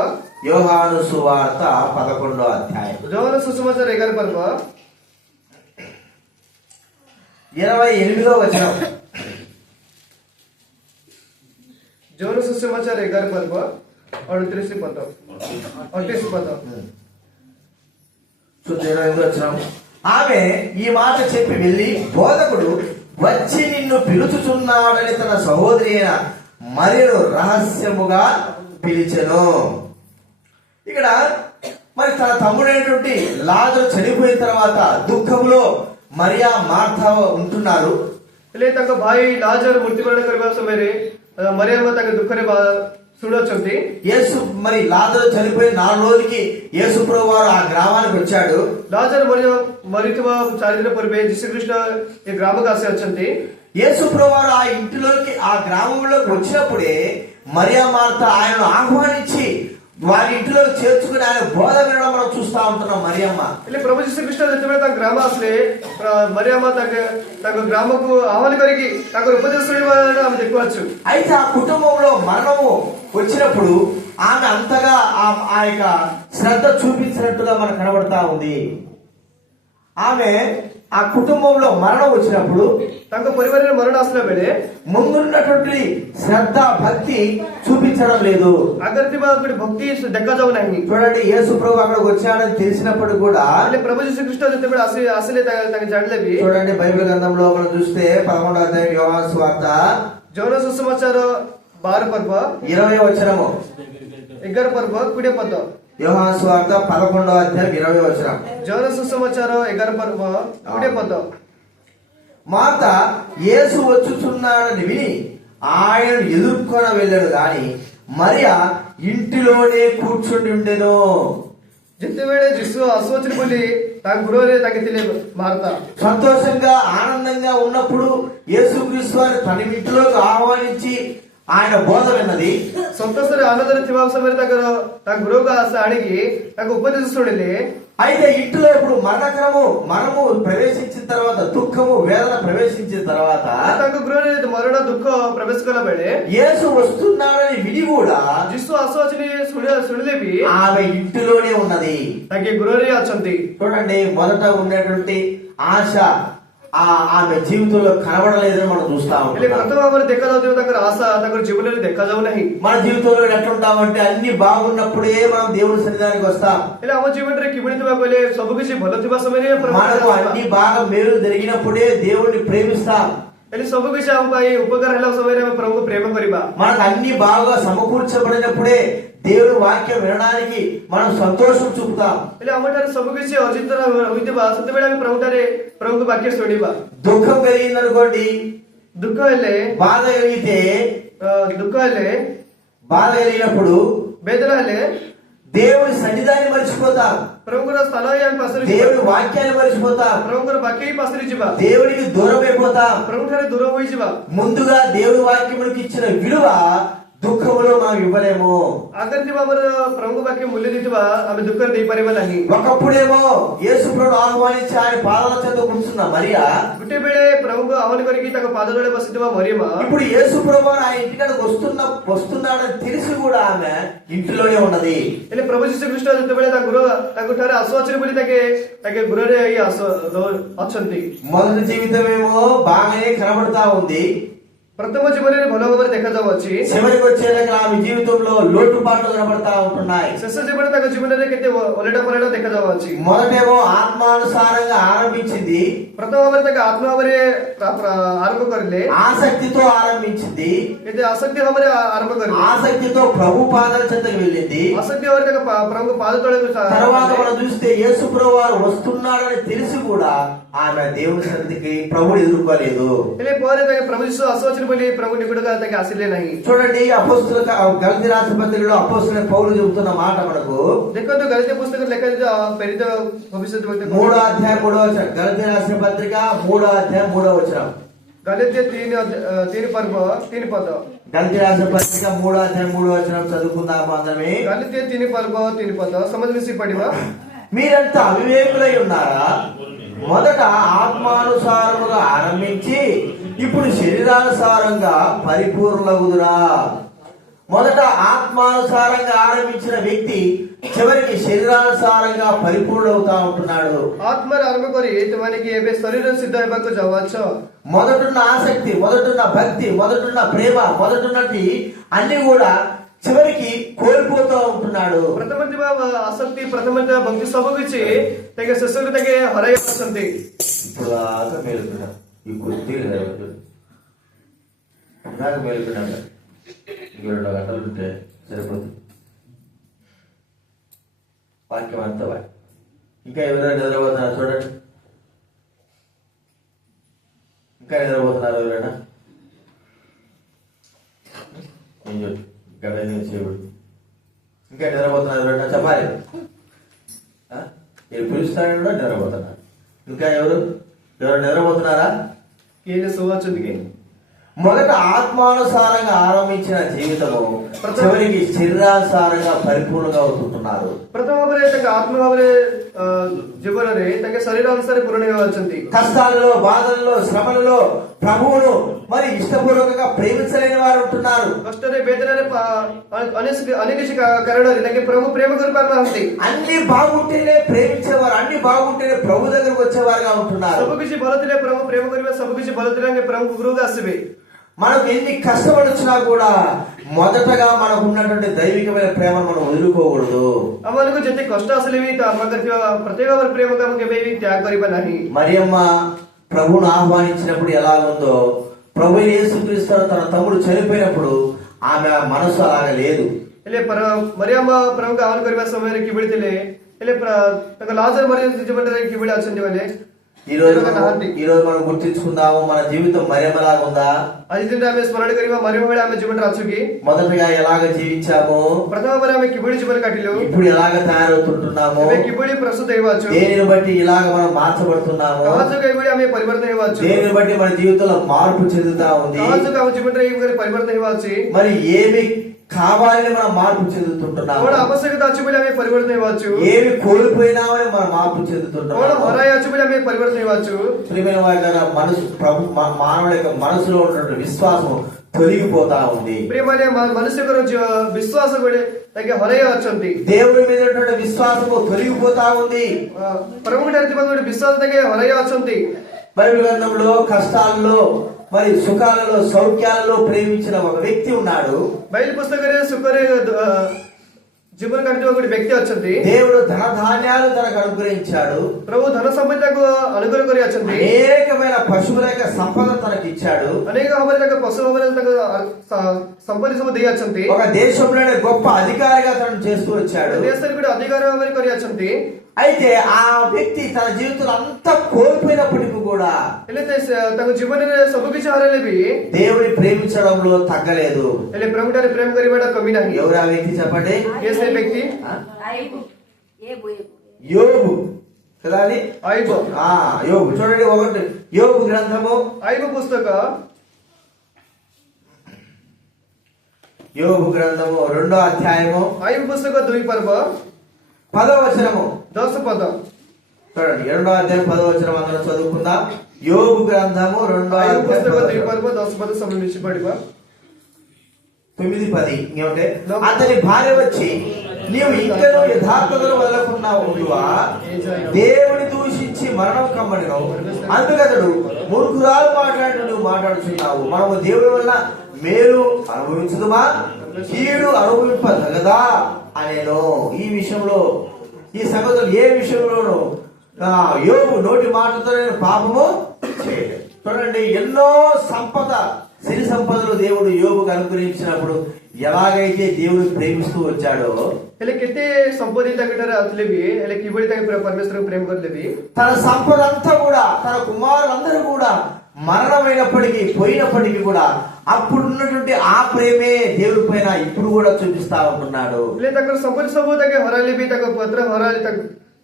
యోహాను సువార్త 11వ అధ్యాయం ଯୌନ ସୁସମାଚାର 11 ପର୍ବ 28వ వచనం. ଯୌନ ସୁସମାଚାର 11 ପର୍ବ 38 ପଦ 38 పద. ఆమె ఈ మాట చెప్పి వెళ్ళి, బోధకుడు వచ్చి నిన్ను పిలుచుచున్నాడని తన సహోదరి అయిన మరియను రహస్యముగా పిలిచెను. ఇక్కడ మరి తన తమ్ముడైనటువంటి లాజరు చనిపోయిన తర్వాత దుఃఖంలో మరియా మార్తా ఉంటున్నారు. ହେଲେ ତାଙ୍କ ଭାଇ ଲାଜର ମୃତ୍ୟୁବରଣ କରିବା ସମୟରେ మరియమ్మ ତାଙ୍କ ଦୁଃଖରେ ଶୁଣୁଛନ୍ତି। యేసు మరి లాజరు చనిపోయిన 4 రోజులకి యేసు ప్రభు వారు ఆ గ్రామానికి వచ్చాడు. లాజర్ మరిଥିବା 4 ଦିନ ପୂର୍ବେ ଯୀଶୁ ଖ୍ରୀଷ୍ଟ ଏ ଗ୍ରାମକୁ ଆସି ଅଛନ୍ତି। యేసు ప్రభు వారు ఆ ఇంటిలోకి ఆ గ్రామంలోకి వచ్చినప్పుడే మరియా మార్త ఆయనను ఆహ్వానించి వారి ఇంటిలో చేర్చుకుని ఆయన బోధ వినడం మనం చూస్తా ఉంటున్నాం. మరియమ్మ ହେଲେ ପ୍ରଭୁ ଯୀଶୁ ଖ୍ରୀଷ୍ଟ ଯେତେବେଳେ ତାଙ୍କ ଗ୍ରାମ ଆସିଲେ మరియమ్మ ତାଙ୍କ ଗ୍ରାମକୁ ଆହ୍ୱାନ କରିକି ତାଙ୍କର ଉପଦେଶ ଶୁଣିବାର ଆମେ ଦେଖୁଅଛୁ। అయితే ఆ కుటుంబంలో మరణము వచ్చినప్పుడు ఆమె అంతగా ఆ యొక్క శ్రద్ధ చూపించినట్టుగా మనకు కనబడతా ఉంది. ఆమె ఆ కుటుంబంలో మరణం వచ్చినప్పుడు ତାଙ୍କ ପରିବାରରେ ମରଣ ଆସିଲା ବେଳେ ముందున్నటువంటి శ్రద్ధ భక్తి చూపించడం లేదు. ଆଗରେ ଥିବା ଗୋଟେ ଭକ୍ତି ଦେଖାଯାଉ ନାହିଁ। చూడండి, యేసు ప్రభు అక్కడికి వచ్చాడని తెలిసినప్పుడు కూడా ହେଲେ ପ୍ରଭୁ ଯୀଶୁ ଖ୍ରୀଷ୍ଟ ଯେତେବେଳେ ଆସିଲେ ତାଙ୍କେ ଜାଣିଲେ ବି చూడండి, బైబిల్ గ్రంథంలో మనం చూస్తే 11వ అధ్యాయం యోహాను సువార్త ଯୌନ ସୁସମାଚାର 12 ପର୍ବ 20వ వచనము 11 పర్ବ 20 పଦ యోహాను సువార్త 11వ అధ్యాయం 20వ వచనం. ଯୌନ ସୁସମାଚାର 11 పర్ବ 20 పద మార్త యేసు వచ్చుచున్నాడని విని ఆయనను ఎదుర్కొన వెళ్ళాడు గాని మరియా ఇంటిలోనే కూర్చుండి ఉండెను. ଯେତେବେଳେ ଯୀଶୁ ଆସୁଅଛନ୍ତି ବୋଲି ତାଙ୍କ ଗୃହରେ ତାଙ୍କେ ଥିଲେ ମାର୍ଥା। సంతోషంగా ఆనందంగా ఉన్నప్పుడు యేసుక్రీస్తు వారిని తన ఇంటిలోకి ఆహ్వానించి ఆయన బోధ విన్నది. సంతోషରେ ఆనందରେ ଥିବା ସମୟରେ ତାଙ୍କ ଗୃହକୁ ଆଣିକି ତାଙ୍କ ଉପଦେଶ ଶୁଣିଲେ। అయితే ఇంటిలో ఇప్పుడు మరణము ప్రవేశించిన తర్వాత దుఃఖము వేదన ప్రవేశించిన తర్వాత ତାଙ୍କ ଗୃହରେ ମରଣ ଦୁଃଖ ପ୍ରବେଶ କଲା ବେଳେ యేసు వస్తున్నాడని విని కూడా ଯୀଶୁ ଆସୁଅଛନ୍ତି ଶୁଣିଲେ ବି ఆమె ఇంటిలోనే ఉన్నది. ତାଙ୍କେ ଗୃହରେ ଅଛନ୍ତି। చూడండి, మొదట ఉన్నటువంటి ఆశ ఆమె జీవితంలో కనబడలేదని మనం చూస్తా ହେଲେ ఉంటాం. ପ୍ରଥମ ଭାବରେ ଦେଖାଯାଉଥିବା ତାଙ୍କର ଆଶା ତାଙ୍କର ଜୀବନରେ ଦେଖାଯାଉ ନାହିଁ। మన జీవితంలో ఎట్లుంటామంటే అన్ని బాగున్నప్పుడే మనం దేవుని సన్నిధానికి వస్తాం. ହେଲେ ଆମ ଜୀବନରେ କିଭଳି ଥିବା କହିଲେ ସବୁ କିଛି ଭଲ ଥିବା ସମୟରେ మనకు అన్ని బాగా మేలు జరిగినప్పుడే దేవుణ్ణి ప్రేమిస్తాం. ହେଲେ ସବୁ କିଛି ଆମ ପାଇଁ ଉପକାର ହେଲା ସମୟରେ ଆମେ ప్రభుକୁ ప్రేమ କରିବା। మనకు అన్ని బాగా సమకూర్చబడినప్పుడే దేవుని వాక్యం వినడానికి మనం సంతోషం చూపుతాం। ହେଲେ ଆମଠାରେ ସବୁ କିଛି ଅର୍ଜିତ ହୋଇଥିବା ସେତେବେଳେ ଆମେ ప్రభుଙ୍କ ବାକ୍ୟ ଶୁଣିବା। దుఃఖం కలిగిందనుకోండి, ଦୁଃଖ ହେଲେ బాధ కలిగితే, బాధ కలిగినప్పుడు వేదన ହେଲେ దేవుని సన్నిధాన్ని మర్చిపోతాం, ప్రభుଙ୍କର ସ୍ଥାନ ହିଁ ଆମେ ପାଶରି ଯିବା, దేవుని వాక్యాన్ని మర్చిపోతాం, ప్రభుଙ୍କର ବାକ୍ୟ ହିଁ ପାଶରି ଯିବା, దేవునికి దూరం అయిపోతాం। ప్రభుଠାରେ ଦୂର ହୋଇଯିବା। ముందుగా దేవుని వాక్యమునికి ఇచ్చిన విలువ దుఃఖములో మనం ఇవ్వలేము। ଆଗରେ ଥିବା ଆମର ప్రభుଙ୍କ ବାକ୍ୟ ମୂଲ୍ୟ ଦେଇଥିବା ଆମେ ଦୁଃଖରେ ଦେଇପାରିବା ନାହିଁ। ఒకప్పుడేమో యేసు ప్రభువును ఆహ్వానించి ఆయన పాదాల చెంత కూర్చున్న మరియా, ଗୋଟେ ବେଳେ ప్రభుଙ୍କୁ ଆହ୍ୱାନ କରିକି ତାଙ୍କ ପାଦ ତଳେ ବସିଥିବା ମରିୟମ, ఇప్పుడు యేసు ప్రభువు ఆయన ఇంటికాడికి వస్తున్నాడని తెలిసి కూడా ఆమె ఇంటిలోనే ఉన్నది। ହେଲେ ପ୍ରଭୁ ଯୀଶୁ ଖ୍ରୀଷ୍ଟ ଯେତେବେଳେ ତାଙ୍କଠାରେ ଆସୁଅଛନ୍ତି ବୋଲି ତାକେ ଗୃହରେ ଅଛନ୍ତି। మొదటి జీవితం ఏమో బాగానే కనబడతా ఉంది, ପ୍ରଥମ ଜୀବନରେ ଭଲ ଭାବରେ ଦେଖାଯାଉଅଛି, చివరికి వచ్చేదాకా ఆమె జీవితంలో లోటుపాట్లు కనబడతా ఉంటున్నాయి। ଶେଷ ଜୀବନ ତାଙ୍କ ଜୀବନରେ କେତେ ଓଲଟ ପଲଟ ଦେଖାଯାଉଅଛି। మొదటేమో ఆత్మానుసారంగా ఆరంభించింది, ପ୍ରଥମ ଭାବରେ ତାଙ୍କ ଆତ୍ମ ଭାବରେ ଆରମ୍ଭ କରିଲେ, ఆసక్తితో ఆరంభించింది, କେତେ ଆସକ୍ତି ଭାବରେ ଆରମ୍ଭ କରିଲେ, ఆసక్తితో ప్రభు పాదాల చెంతకు వెళ్ళింది। ଆସକ୍ତି ଭାବରେ ତାଙ୍କ ప్రభుଙ୍କ ପାଦ ତଳକୁ తర్వాత మనం చూస్తే యేసు ప్రభు వారు వస్తున్నాడని తెలిసి కూడా ఆమె దేవుని సన్నిధికి ప్రభుని ఎదుర్కోలేదు। ହେଲେ ପରେ ତାଙ୍କ ପ୍ରଭୁ ଯୀଶୁ ଆସୁଅଛନ୍ତି ବୋଲି ପ୍ରଭୁ ନିକଟକୁ ତାଙ୍କେ ଆସିଲେ ନାହିଁ। చూడండి, అపోస్తుల గలతీ రాసిన పత్రికలో అపోస్తులైన పౌలు చెబుతున్న మాట మనకు ଦେଖନ୍ତୁ ଗଲିତୀୟ పుస్తకం ଲେଖା ପ୍ରେରିତ ଭବିଷ୍ୟତ ବ୍ୟକ୍ତି 3వ అధ్యాయం 3వ వచనం, గలతీ రాసిన పత్రిక 3వ అధ్యాయం 3వ వచనం, గలితీయ 3 పర్వ 3 పద, గలతీ రాసిన పత్రిక 3వ అధ్యాయం 3వ వచనం చదువుకుందాము అందరమే। గలితీయ 3 పర్వ 3 పద సమझ పడివా, మీరంతా అవివేకులై ఉన్నారా? మొదట ఆత్మానుసారముగా ఆరంభించి ఇప్పుడు శరీరానుసారంగా పరిపూర్ణులగుదురా। మొదట ఆత్మానుసారంగా ఆరంభించిన వ్యక్తి చివరికి శరీరానుసారంగా పరిపూర్ణవుతా ఉంటున్నాడు। ఆత్మର ଆରମ୍ଭ କରି ତୁମମାନେ ଏବେ ଶରୀର ସିଦ୍ଧ ହେବାକୁ ଯାଉଅଛ। మొదటున్న ఆసక్తి, మొదటున్న భక్తి, మొదటున్న ప్రేమ, మొదటున్నటి అన్ని కూడా చివరికి కోల్పోతూ ఉంటున్నాడు। ପ୍ରଥମ ଥିବା ଆସକ୍ତି, ପ୍ରଥମ ଥିବା ଭକ୍ତି ସବୁ କିଛି ତାଙ୍କେ ଶେଷକୁ ତାଙ୍କେ ହରାଇ ଆସୁଛନ୍ତି। ఇప్పుడు దాకా మేలుకున్నాడు, ఈ కొద్దిగా దాకా మేలుకున్నాడు, ఇంకో 2 గంటలు ఉంటే సరిపోతుంది వాక్యం అంతా। ఇంకా ఎవరైనా నిద్రపోతున్నారు చూడండి, ఇంకా నిద్రపోతున్నారు ఎవరైనా? ఏం చూడు, ఇక్కడ చేయకూడదు, ఇంకా నిద్రపోతున్నారు ఎవరైనా చెప్పాలి, పిలుస్తారని కూడా నిద్రపోతున్నారు। ఇంకా ఎవరు నిద్రపోతున్నారా? ఏదో సోవచ్చుంది। మొదట ఆత్మానుసారంగా ఆరంభించిన జీవితము చివరికి శరీరానుసారంగా పరిపూర్ణంగా అవుతుంటున్నారు। ପ୍ରଥମ ଭାବରେ ତାଙ୍କ ଆତ୍ମ ଭାବରେ ଜୀବନରେ ତାଙ୍କ ଶରୀର ଅନୁସାରେ ପୂରଣ ହେଉଛନ୍ତି। కష్టాలలో, బాధలలో, శ్రమలలో ప్రభువును మరి ఇష్టపూర్వకంగా ప్రేమించలేని వారు ఉంటున్నారు। କଷ୍ଟରେ ବେଦନାରେ ଅନେକ କିଛି କାରଣରେ ତାଙ୍କେ ప్రభు ప్రేమ କରିପାରୁନାହାନ୍ତି। అన్ని బాగుంటేనే ప్రేమించేవారు, అన్ని బాగుంటేనే ప్రభు దగ్గరకు వచ్చేవారుగా ఉంటున్నారు। ସବୁ କିଛି ଭଲ ଥିଲେ ప్రభు ప్రేమ କରିବେ, ସବୁ କିଛି ଭଲ ଥିଲେ ప్రభు గృహକୁ ଆସିବେ। మనకు ఎన్ని కష్టపడి వచ్చినా కూడా మొదటగా మనకు ఉన్నటువంటి దైవికమైన ప్రేమను మనం వదులుకోకూడదు। ଆମମାନଙ୍କୁ ଯେତେ କଷ୍ଟ ଆସିଲେ ବି ଆମ ପାଖରେ ଥିବା ପ୍ରତ୍ୟେକ ଭାବରେ ପ୍ରେମକୁ ଆମେ କେବେ ବି ତ୍ୟାଗ କରିବା ନାହିଁ। మరియమ్మ ప్రభువును ఆహ్వానించినప్పుడు ఎలా ఉందో, ప్రభు యేసుక్రీస్తు తన తమ్ముడు చనిపోయినప్పుడు ఆమె మనసు అలాగ లేదు। ହେଲେ ମରିୟମ ପ୍ରଭୁଙ୍କୁ ଆହ୍ୱାନ କରିବା ସମୟରେ କିଭଳି ଥିଲେ, ହେଲେ ତାଙ୍କ ଲାଜର ମରିୟମ ଜୀବନରେ କିଭଳି ଅଛନ୍ତି ମାନେ ఈ రోజు మనం గుర్తించుకుందాము, మన జీవితం మరియమ్మలాగా ఉందా? ଆଜି ଦିନରେ ଆମେ ସ୍ମରଣ କରିବା ମରିୟମ ଭଳି ଆମେ ଜୀବନରେ ଅଛୁ କି? మొదటగా ఎలాగ జీవించాము, ପ୍ରଥମ ଭାବରେ ଆମେ କିଭଳି ଜୀବନ କାଟିଲୁ, ఇప్పుడు ఎలాగ తయారవుతుంటున్నాము, ଏବେ କିଭଳି ପ୍ରସ୍ତୁତ ହେଉଛୁ, దేనిని బట్టి ఇలాగ మనం మార్చబడుతున్నాము, କାହାଯୋଗ ଏଭଳି ଆମେ ପରିବର୍ତ୍ତନ ହେଉଛୁ, దేనిని బట్టి మన జీవితంలో మార్పు చెందుతా ఉంది, କାହାଯୋଗ ଆମ ଜୀବନରେ ଏଭଳି ପରିବର୍ତ୍ତନ ହେଉଛୁ, మరి ఏమి కావాలని మనం మార్పు చెందుతుంటున్నాము, କଣ ଆବଶ୍ୟକତା ଅଛି ବୋଲି ଆମେ ପରିବର୍ତ୍ତନ ହେଉଛୁ, ఏమి కోల్పోయినామని మనం మార్పు చెందుతుంటున్నాము, କଣ ହରାଇ ଅଛି ବୋଲି ଆମେ ପରିବର୍ତ୍ତନ ହେଉଛୁ। ప్రియమైన వారి ద్వారా మానవుల యొక్క మనసులో ఉన్నటువంటి విశ్వాసం తొలగిపోతా ఉంది। ప్రియమైన మనుష్యకర విశ్వాస కూడా ତାଙ୍କେ ହରାଇ ଅଛନ୍ତି। దేవుని మీద ఉన్నటువంటి విశ్వాసము తొలగిపోతా ఉంది। ప్రభువుଠାରେ ଥିବା ଗୋଟେ ବିଶ୍ୱାସ ତାଙ୍କେ ହରାଇ ଅଛନ୍ତି। బైబిల్ గ్రంథంలో కష్టాల్లో మరి సుఖాలలో సౌఖ్యాలలో ప్రేమించిన ఒక వ్యక్తి ఉన్నాడు। బైబిల్ పుస్తకରେ ସୁଖରେ జీవన కంటే ఒకటి వ్యక్తి వచ్చింది. దేవుడు ధన ధాన్యాలు తనకు అనుగ్రహించాడు. ప్రభు ధన సంపదకు అనుగ్రహం କରି వచ్చింది. అనేకమైన పశువుల యొక్క సంపద తనకి ఇచ్చాడు. అనేక భాବରେ పశు భాବରେ సంపద ସବୁ ଦେଇ ଅଛନ୍ତି. ఒక దేశంలోనే గొప్ప అధికారిగా తనను చేస్తూ వచ్చాడు. దేశానికి కూడా అధికార భాବରେ କରି ଅଛନ୍ତି. అయితే ఆ వ్యక్తి తన జీవితంలో అంతా కోల్పోయినప్పటికీ కూడా ହେଲେ ତାଙ୍କ ଜୀବନରେ ସବୁ କିଛି ହରାଇଲେ ବି దేవుని ప్రేమించడంలో తగ్గలేదు. ହେଲେ ପ୍ରଭୁଠାରେ ପ୍ରେମ କରିବାଟା କମି ନାହିଁ. ఎవరు ఆ వ్యక్తి చెప్పండి? କିଏ ସେ ବ୍ୟକ୍ତି? యోబు కదా అని ଆଇବ. యోబు చూడండి, ఒకటి యోబు గ్రంథము, ଆଇବ పుస్తక యోబు గ్రంథము 2వ అధ్యాయము, ଆଇବ పుస్తక 2 ପର୍ବ 10వ వచనము. 10 పଦ చూడండి, 2వ అధ్యాయం 10వ వచనం అందరం చదువుకుందాం. యోబు గ్రంథము 2వ ଆଇବ అధ్యాయం పుస్తక 2 10వ ପର୍ବ 10 పଦ ସବୁ ମିଶି ପଡିବା. 9-10 ఇంకేమంటే, అతని భార్య వచ్చి, నీవు ఇంకనూ యథార్థతను వదలకున్నావువా, దేవుని దూషించి మరణం కమ్మడినావు, అందుకతడు మూర్ఖురాలు మాట్లాడి నువ్వు మాట్లాడుతున్నావు, మనము దేవుడి వల్ల మేలు అనుభవించదుమా, కీడు అనుభవింపదగదా అనేను. ఈ విషయంలో, ఈ సంగతులు ఏ విషయంలోనూ యోబు నోటి మాటతో నేను పాపము చేయలేదు. చూడండి, ఎన్నో సంపద, సిరి సంపదలు దేవుడు యోబుకు అనుగ్రహించినప్పుడు ఎలాగైతే దేవుడు ప్రేమిస్తూ వచ్చాడో, ହେଲେ କେତେ ସମ୍ପତ୍ତି ତାଙ୍କଠାରେ ଆସୁଥିଲେ ବି ହେଲେ କିଭଳି ତାଙ୍କ ପରମେଶ୍ୱରକୁ ପ୍ରେମ କରିଲେ ବି తన సంపద అంతా కూడా, తన కుమారులందరూ కూడా మరణమైనప్పటికీ పోయినప్పటికీ కూడా అప్పుడున్నటువంటి ఆ ప్రేమే దేవుడి పైన ఇప్పుడు కూడా చూపిస్తా ఉంటున్నాడు. ହେଲେ ତାଙ୍କର ସମ୍ପତ୍ତି ସବୁ ତାଙ୍କେ ହରାଇଲେ ବି, ତାଙ୍କ ପତ୍ର ହରାଇଲେ,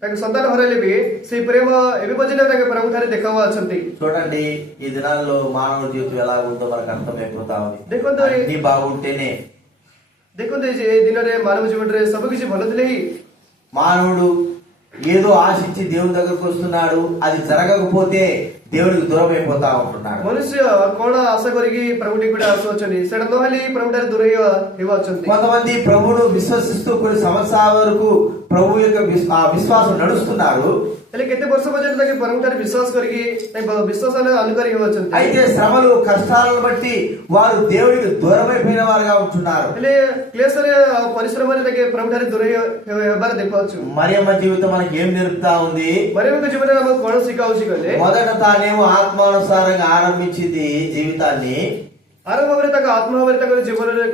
ତାଙ୍କ ସନ୍ତାନ ହରାଇଲେ ବି ସେଇ ପ୍ରେମ ଏବେ ପର୍ଯ୍ୟନ୍ତ ତାଙ୍କ ପ୍ରଭୁଠାରେ ଦେଖାଉ ଅଛନ୍ତି. చూడండి, ఈ దినాల్లో మానవ జీవితం ఎలా ఉందో మనకు అర్థమైపోతా ఉంది. ଦେଖନ୍ତୁ అన్ని బాగుంటేనే, ଦେଖନ୍ତୁ ଏ ଦିନରେ ମାନବ ଜୀବନରେ ସବୁ କିଛି ଭଲ ଥିଲେ ହିଁ మానవుడు ఏదో ఆశించి దేవుని దగ్గరకు వస్తున్నాడు, అది జరగకపోతే దేవుడికి దూరం అయిపోతా ఉంటున్నాడు. ମନୁଷ୍ୟ କଣ ଆଶା କରିକି ప్రభుଟି కూడా ଆସୁଅଛନ୍ତି, ସେଟା ନହେଲେ ప్రభుଠାରେ ଦୂର ହେବା ଅଛନ୍ତି. కొంతమంది ప్రభువును విశ్వసిస్తూ కొన్ని సంవత్సరాల వరకు ప్రభు యొక్క విశ్వాసం నడుస్తున్నారు. ହେଲେ କେତେ ବର୍ଷ ପର୍ଯ୍ୟନ୍ତ ତାଙ୍କେ ప్రభుଠାରେ ବିଶ୍ୱାସ କରିକି ବିଶ୍ୱାସରେ ଅନୁକାରୀ ହେଉଅଛନ୍ତି. అయితే శ్రమలు కష్టాలను బట్టి వారు దేవుడికి దూరమైపోయిన వారుగా ఉంటున్నారు. ହେଲେ କ୍ଲେଶରେ ପରିଶ୍ରମରେ ତାଙ୍କେ ప్రభుଠାରେ ଦୂର ହେବାର ଦେଖାଉଛୁ. మరియమ్మ జీవితం మనకి ఏం నేర్పుతా ఉంది? మరియమ్మଙ୍କ ଜୀବନରେ ଆମକୁ କଣ ଶିଖାଉଛି କହିଲେ, మొదట తానేమో ఆత్మానుసారంగా ఆరంభించింది జీవితాన్ని. ଆରମ୍ଭ ଭାବରେ ତାଙ୍କ ଆତ୍ମ ଭାବରେ ତାଙ୍କର ଜୀବନରେ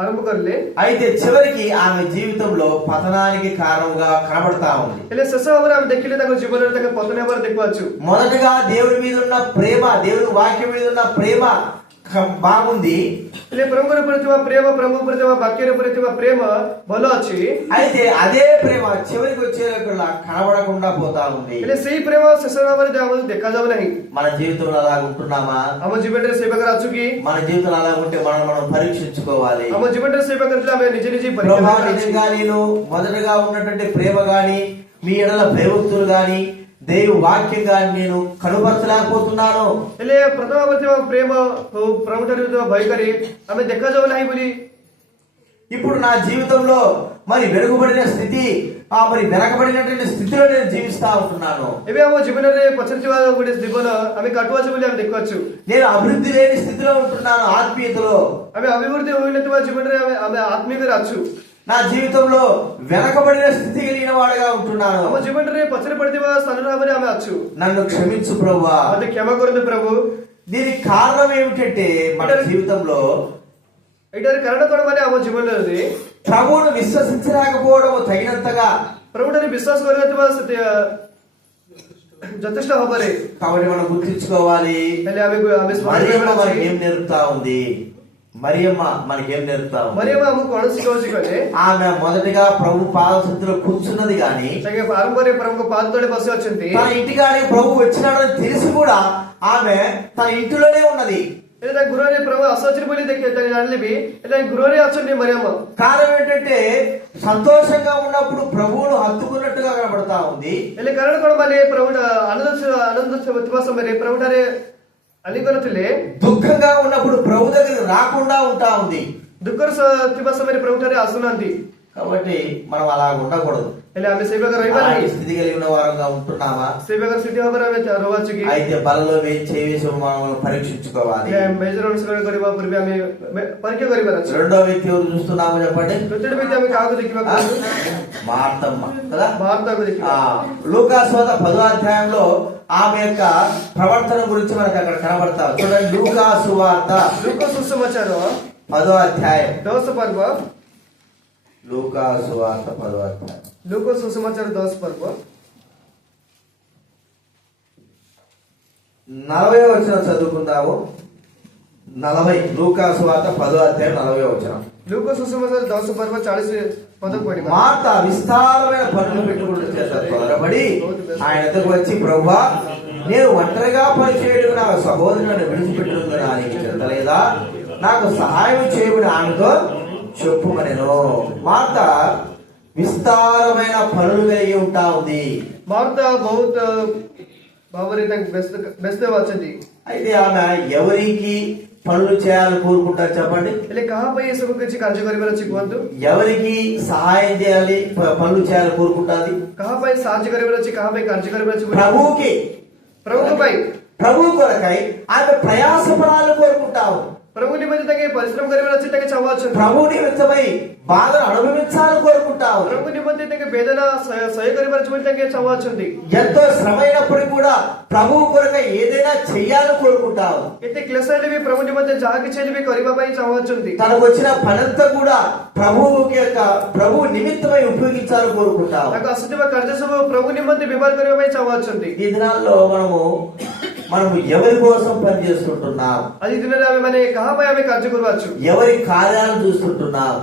ఆరంభ କରିଲେ, అయితే చివరికి ఆమె జీవితంలో పతనానికి కారణంగా కనబడతా ఉంది. ହେଲେ శେଷ ଭାବରେ ଆମେ ଦେଖିଲେ ତାଙ୍କ ଜୀବନରେ ତାଙ୍କ ପତନ ହେବାର ଦେଖାଉଛୁ. మొదటగా దేవుడి మీద ఉన్న ప్రేమ, దేవుడి వాక్యం మీద ఉన్న ప్రేమ బాగుంది. ହେଲେ ପ୍ରଭୁଙ୍କର ଉପରେ ଥିବା ପ୍ରେମ, ପ୍ରଭୁ ଉପରେ ଥିବା ବାକ୍ୟର ଉପରେ ଥିବା ପ୍ରେମ ଭଲ ଅଛି. అయితే అదే ప్రేమ చివరికి వచ్చేలా కనబడకుండా పోతా ఉంది. ହେଲେ ସେଇ ପ୍ରେମ ଶେଷ ଭାବରେ ଆମକୁ ଦେଖାଯାଉ ନାହିଁ. మన జీవితంలో అలా ఉంటున్నామా? ଆମ ଜୀବନରେ ସେଇ ପ୍ରକାର ଅଛୁ କି? మన జీవితంలో అలా ఉంటే మనం పరీక్షించుకోవాలి. ଆମ ଜୀବନରେ ସେଇ ପ୍ରକାର ଥିଲେ ଆମେ ନିଜେ ନିଜେ ప్రభావితంగా నేను మొదటగా ఉన్నటువంటి ప్రేమ గాని, మీ ఎడల భయభక్తులు గాని, దేవు వాక్యం గాని నేను కనుపరచలేకపోతున్నాను. ହେଲେ ପ୍ରଥମ ଭାବରେ ଥିବା ପ୍ରେମ ప్రభుଠାରେ ଥିବା ଭୟ କରି ଆମେ ଦେଖାଯାଉ ନାହିଁ ବୋଲି ఇప్పుడు నా జీవితంలో మరి వెనుకబడిన స్థితి, మరి వెనకబడినటువంటి స్థితిలో నేను జీవిస్తా ఉంటున్నాను. ଏବେ ଆମ ଜୀବନରେ ପଛରେ ଥିବା ଗୋଟେ ଜୀବନ ଆମେ କାଟୁଅଛୁ ବୋଲି ଆମେ ଦେଖୁଅଛୁ. నేను అభివృద్ధి లేని స్థితిలో ఉంటున్నాను. ఆత్మీయతలో ଆମେ ଅଭିବୃଦ୍ଧି ହୋଇନଥିବା ଜୀବନରେ ଆମେ ଆତ୍ମିକରେ ଅଛୁ. నా జీవితంలో వెనకబడిన స్థితి కలిగిన వాడుగా ఉంటున్నాను. ଆମ ଜୀବନରେ ପଛରେ ପଡିଥିବା ସ୍ଥାନ ଭାବରେ ଆମେ ଅଛୁ. నన్ను క్షమించు ప్రభువా. ମତେ କ୍ଷମା କରନ୍ତୁ ପ୍ରଭୁ. దీనికి కారణం ఏమిటంటే మన జీవితంలో ଏଇଟାର କାରଣ କଣ ମାନେ ଆମ ଜୀବନରେ ప్రభువును విశ్వసించలేకపోవడం తగినంతగా, ప్రభుଠାରେ ବିଶ୍ୱାସ କରିନଥିବା ଯଥେଷ୍ଟ ଭାବରେ. కాబట్టి మనం గుర్తించుకోవాలి. ହେଲେ ଆମେ ସ୍ମରଣ మరియమ్మ କରିବା మనకి ఏం నేర్పుతా ఉంది? మరియమ్మ మనకేం నేర్పుతా ఉంది? మరియమ్మ ଆମକୁ କଣ ଶିଖାଉଛି କହିଲେ, ఆమె మొదటిగా ప్రభు పాదసంతిలో కూర్చున్నది గాని, ఆరంభରେ ପ୍ରଭୁଙ୍କ ପାଦ ତଳେ ବସି ଅଛନ୍ତି. తన ఇంటికాడే ప్రభు వచ్చినాడని తెలిసి కూడా ఆమె తన ఇంటిలోనే ఉన్నది. ହେଲେ ତା ଗୃହରେ ପ୍ରଭୁ ଆସୁଅଛନ୍ତି ବୋଲି ଜାଣିଲେ ବି ହେଲେ ଗୃହରେ ଅଛନ୍ତି మరియమ్మ. కారణం ఏంటంటే సంతోషంగా ఉన్నప్పుడు ప్రభువును హత్తుకున్నట్టుగా కనబడతా ఉంది. ହେଲେ କାରଣ କଣ ମାନେ ପ୍ରଭୁ ଆନନ୍ଦ ଥିବା ସମୟରେ ప్రభుଠାରେ ଆଲିଙ୍ଗନ ଥିଲେ, దుఃఖంగా ఉన్నప్పుడు ప్రభు దగ్గరికి రాకుండా ఉంటా ఉంది. ଦୁଃଖର ଥିବା ସମୟରେ ప్రభుଠାରେ ଆସୁନାହାନ୍ତି. కాబట్టి మనం అలా ఉండకూడదు. એટલે અમે સેવા કરવા આવ્યા అలాంటి નહીં. స్థితి కలిగిన వారంగా ఉంటున్నామా? સેવા કરવા સિટી ખબર અમે રવા ચુકી. అయితే బలలో చేసి మనం పరీక్షించుకోవాలి. એટલે મેજર અનુસરણ કરવા પૂર્વે અમે પરીક્ષા કરવા છે. రెండో వ్యక్తి ఎవరు చూస్తున్నాము చెప్పండి? તૃતીય વ્યક્તિ અમે કાગો દેખવા మార్తమ్మ కదా. భారతకు దేఖવા. లూకాసు వార్త 10వ అధ్యాయంలో ఆమె యొక్క ప్రవర్తన గురించి మనకు అక్కడ కనబడతాం. చూడండి, లూకాసు వార్త લૂકા સુસમાચાર 10వ అధ్యాయం. 10 પર્વ. లూకాసు వార్త 10వ అధ్యాయం. લૂકા સુસમાચાર 10 પર્વ 40వ వచనం చదువుకుందాము. 40 లూకాసు వార్త 10వ అధ్యాయం 40వ వచనం. લૂકા સુસમાચાર 10 પર્વ 40 పదకు పడి. మార్త విస్తారమైన పనులు పెట్టుకుంటూ చేత త్వరపడి ఆయన ఎదురు వచ్చి, ప్రభువా, నేను ఒంటరిగా పనిచేయడం నా సహోదరుని విడిచిపెట్టుకుంటున్నా, నీకు చెందలేదా? నాకు సహాయం చేయమని ఆమెతో చెప్పుమనెను. మార్త విస్తారమైన పనులు కలిగి ఉంటా ఉంది. મારતા બહુત ભાવરે તક વ્યસ્ત વાચતી. అయితే ఆమె ఎవరికి పనులు చేయాలని కోరుకుంటారు చెప్పండి? એટલે કહા ભાઈ એ સબ କିଛି କାର୍ଯ୍ୟ କରିବାର ଅଛି କୁହନ୍ତୁ? ఎవరికి సహాయం చేయాలి, పనులు చేయాలని కోరుకుంటాది? કહા ભાઈ સાହାଯ୍ୟ କରିବାର ଅଛି, કહા ભાઈ କାର୍ଯ୍ୟ କରିବାର ଅଛି? ప్రభువుకి, ప్రభుకు ભાઈ. ప్రభు కొరకై ఆమె ప్రయాసపడాలని కోరుకుంటావు. ప్రభు నిమిత్తం తగే పరిశ్రమ କରିବାର ଅଛି, తగే చావచ్చు. ప్రభు నిమిత్తమై బాధను అనుభవించాలని కోరుకుంటావు. ప్రభు నిమిత్తం తగే వేదన సహ କରିବାର ଅଛି, తగే చావచ్చు. ఎంతో శ్రమ అయినప్పుడు కూడా ప్రభు కొరకై ఏదైనా చెయ్యాలని కోరుకుంటావు. ఎతే క్లేశాలు ବି ప్రభు నిమిత్తం ଯାହାକି చేయాలి କରିବା ପାଇଁ చావచ్చు. తనకు వచ్చిన పనంతా కూడా ప్రభువుకి యొక్క ప్రభు నిమిత్తమై ఉపయోగించాలని కోరుకుంటావు. నాకు అసలు କାର୍ଯ୍ୟ ସବୁ ప్రభు నిమిత్తం ବ୍ୟବହାର କରିବା ପାଇଁ చావచ్చు. ఈ దినాల్లో మనము ఎవరి కోసం పని చేస్తుంటున్నాం? అది దిନରେ ଆମେ ମାନେ କାହା ପାଇଁ ଆମେ କାର୍ଯ୍ୟ କରୁଛୁ? ఎవరి కార్యాలు చూస్తున్నాం?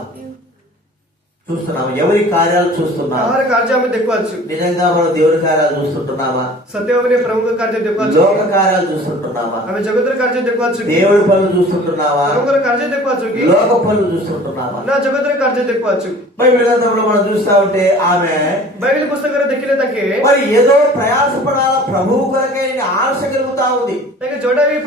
ఎవరి కార్యాలు చూస్తున్నాం? କାହାର କାର୍ଯ୍ୟ ଆମେ ଦେଖୁଛୁ? నిజంగా మనం దేవుని కార్యాలు చూస్తుంటున్నామా? సత్య ଭାବରେ ପ୍ରଭୁଙ୍କ କାର୍ଯ୍ୟ ଦେଖୁଛୁ? లోక కార్యాలు చూస్తుంటున్నామా? ଆମେ ଜଗତର କାର୍ଯ୍ୟ ଦେଖୁଛୁ? దేవుడి పనులు చూస్తుంటున్నావా? ପ୍ରଭୁଙ୍କର କାର୍ଯ୍ୟ ଦେଖୁଛୁ କି లోక పనులు చూస్తుంటున్నావా? ନା జగతର କାର୍ଯ୍ୟ ଦେଖୁଛୁ? బైబిల్ గ్రంథంలో మనం చూస్తా ఉంటే ఆమె బైబిల్ పుస్తకంలో ଦେଖିଲେ ତାକେ మరి ఏదో ప్రయాసపడాల ప్రభువు కొరకై ఆశ కలుగుతా ఉంది. ତାକେ ଯୋଉଟା ବି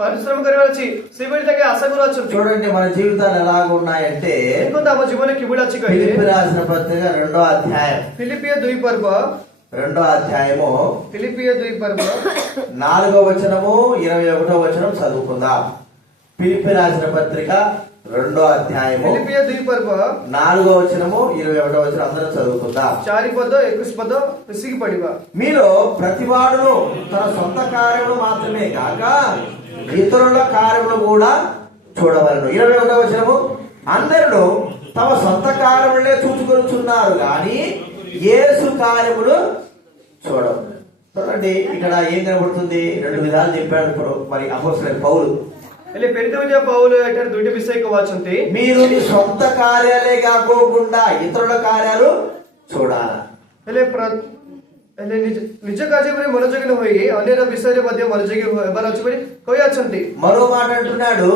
ପରିଶ୍ରମ କରିବାର ଅଛି ସେଇଭଳି ତାକେ ଆଶା କରୁଅଛନ୍ତି. చూడండి, మన జీవితాలు ఎలాగ ఉన్నాయంటే, ଦେଖନ୍ତୁ ଆମ ଜୀବନ କିଭଳି ଅଛି କହିଲେ, ఫిలిప్పీ రాసిన పత్రిక 2వ అధ్యాయం. ఫిలిపియ 2 పర్వ 2వ అధ్యాయము ఫిలిపియ 2 పర్వ 4వ వచనము 21వ వచనం చదువుకుందాం. ఫిలిప్పీ రాసిన పత్రిక 2వ అధ్యాయము ఫిలిపియ 2 పర్వ 4వ వచనము 21వ వచనం అందరం చదువుకుందాం. 4 పద 21 పద మిసికి పడివా. మీలో ప్రతివాడును తన సొంత కార్యములు మాత్రమే కాక ఇతరుల కార్యములు కూడా చూడవలను. 21వ వచనము, అందరూ తమ సొంత కార్యములనే చూచుకొనుచున్నారు గాని యేసు కార్యములు చూడవలను. చూడండి, ఇక్కడ ఏం కనబడుతుంది? 2 విధాలు చెప్పాడు ఇప్పుడు మరి అపోస్తలుడైన పౌలు. એટલે పెరితోనియా పౌలు ఎటర్ దుటి విషయ కవాచంతి. మీరు మీ సొంత కార్యాలే కాకోకుండా ఇతరుల కార్యాలు చూడాలి. એટલે એટલે ନିଜ କାର୍ଯ୍ୟ ଉପରେ ମନୋଯୋଗୀ ନ ହୋଇ ଅନ୍ୟର ବିଷୟରେ ମଧ୍ୟ ମନୋଯୋଗୀ ହେବାର ଅଛି ବୋଲି କହିଅଛନ୍ତି. మరో మాట అంటున్నాడు,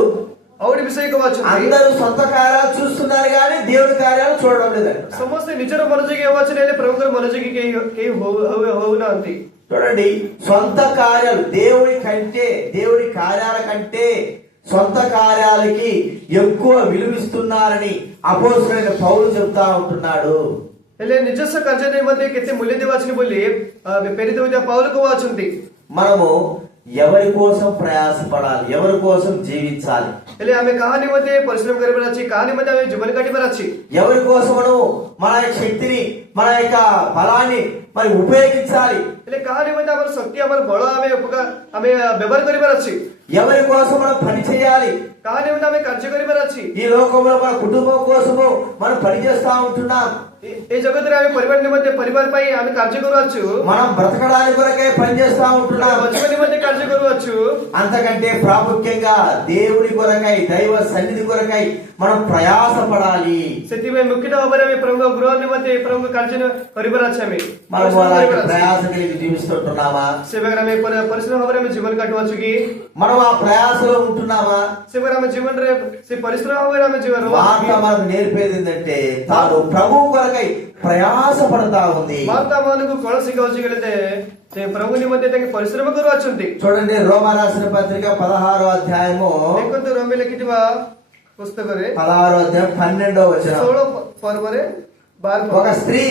ଆଉରି ବିଷୟ କହୁଛନ୍ତି, అందరూ సొంత కార్యాలు చూస్తున్నారు కానీ దేవుడి కార్యాలు చూడడం లేదంట. ସମସ୍ତେ ନିଜର ମନୋଯୋଗୀ ହେବାଛି ହେଲେ ପ୍ରଭୁଙ୍କର ମନୋଯୋଗୀ କେହି ହଉନାହାନ୍ତି. చూడండి, సొంత కార్యాలు దేవుడి కార్యాల కంటే సొంత కార్యాలకి ఎక్కువ విలువిస్తున్నారని అపోస్తలుడైన పౌలు చెప్తా ఉంటున్నాడు. ହେଲେ ନିଜସ୍ୱ କାର୍ଯ୍ୟ ନେଇ ମଧ୍ୟ କେତେ ମୂଲ୍ୟ ଦେବାଛି ବୋଲି ପ୍ରେରିତ ହୋଇଥିବା పౌలు କହୁଛନ୍ତି. మనము ఎవరి కోసం ప్రయాసపడాలి, ఎవరి కోసం జీవించాలి? ହେଲେ ଆମେ କାହା ନିମନ୍ତେ ପରିଶ୍ରମ କରିବାର ଅଛି, କାହା ନିମନ୍ତେ ଆମେ ଜୀବନ କାଟିବାର ଅଛି? ఎవరి కోసం మనం మన యొక్క శక్తిని, మన యొక్క బలాన్ని మరి ఉపయోగించాలి? ହେଲେ କାହା నిమନ୍ତେ ଆମର ଶକ୍ତି, ଆମର ବଳ ଆମେ ବ୍ୟବହାର କରିବାର ଅଛି? ఎవరి కోసం మనం పని చేయాలి? କାହା నిమନ୍ତେ ଆମେ କାର୍ଯ୍ୟ କରିବାର ଅଛି? ఈ లోకంలో మన కుటుంబం కోసము మనం పని చేస్తా ఉంటున్నాం. ఈ జగత్తులో ఆమె పరివార నిమిత్తం పరివార పై ఆమె కార్య కరవచ్చు. మనం బ్రతకడానికి కొరకే పని చేస్తా ఉంటున్నాం. జీవన నిమిత్తం కార్య కరవచ్చు. అంతకంటే ప్రాముఖ్యంగా దేవుడి కొరకై, దైవ సన్నిధి కొరకై మనం ప్రయాసపడాలి. ସେଥିପାଇଁ ମୁଖ୍ୟ ଭାବରେ ଆମେ ପ୍ରଭୁଙ୍କ ଗୃହ ନିମନ୍ତେ ପ୍ରଭୁଙ୍କ କାର୍ଯ୍ୟ କରିବାର ଅଛି. మనం ప్రయాస కలిగి జీవిస్తుంటున్నామా? ସେବାରେ ଆମେ ପରିଶ୍ରମ ଭାବରେ ଆମେ ଜୀବନ କାଟୁଅଛୁ କି మనం ఆ ప్రయాసలో ఉంటున్నామా? ସେବାରେ ଆମେ ଜୀବନରେ ସେ ପରିଶ୍ରମ ଭାବରେ ଆମେ ଜୀవନ మనకు నేర్పేది ఏంటంటే తాను ప్రభు కొరకై ప్రయాసపడతా ఉంది. వార్తా మనకు కళ ଶିଖାଉଛି କହିଲେ ସେ ପ୍ରଭୁ ନିମନ୍ତେ ତାଙ୍କେ ପରିଶ୍ରମ କରୁଅଛନ୍ତି. చూడండి, రోమా రాసిన పత్రిక 16వ అధ్యాయము ଦେଖନ୍ତୁ ରୋମେ ଲେଖିଥିବା ପୁସ୍ତକରେ 16వ అధ్యాయం 12వ వచనం. పర్వరే బార్ ఒక స్త్రీ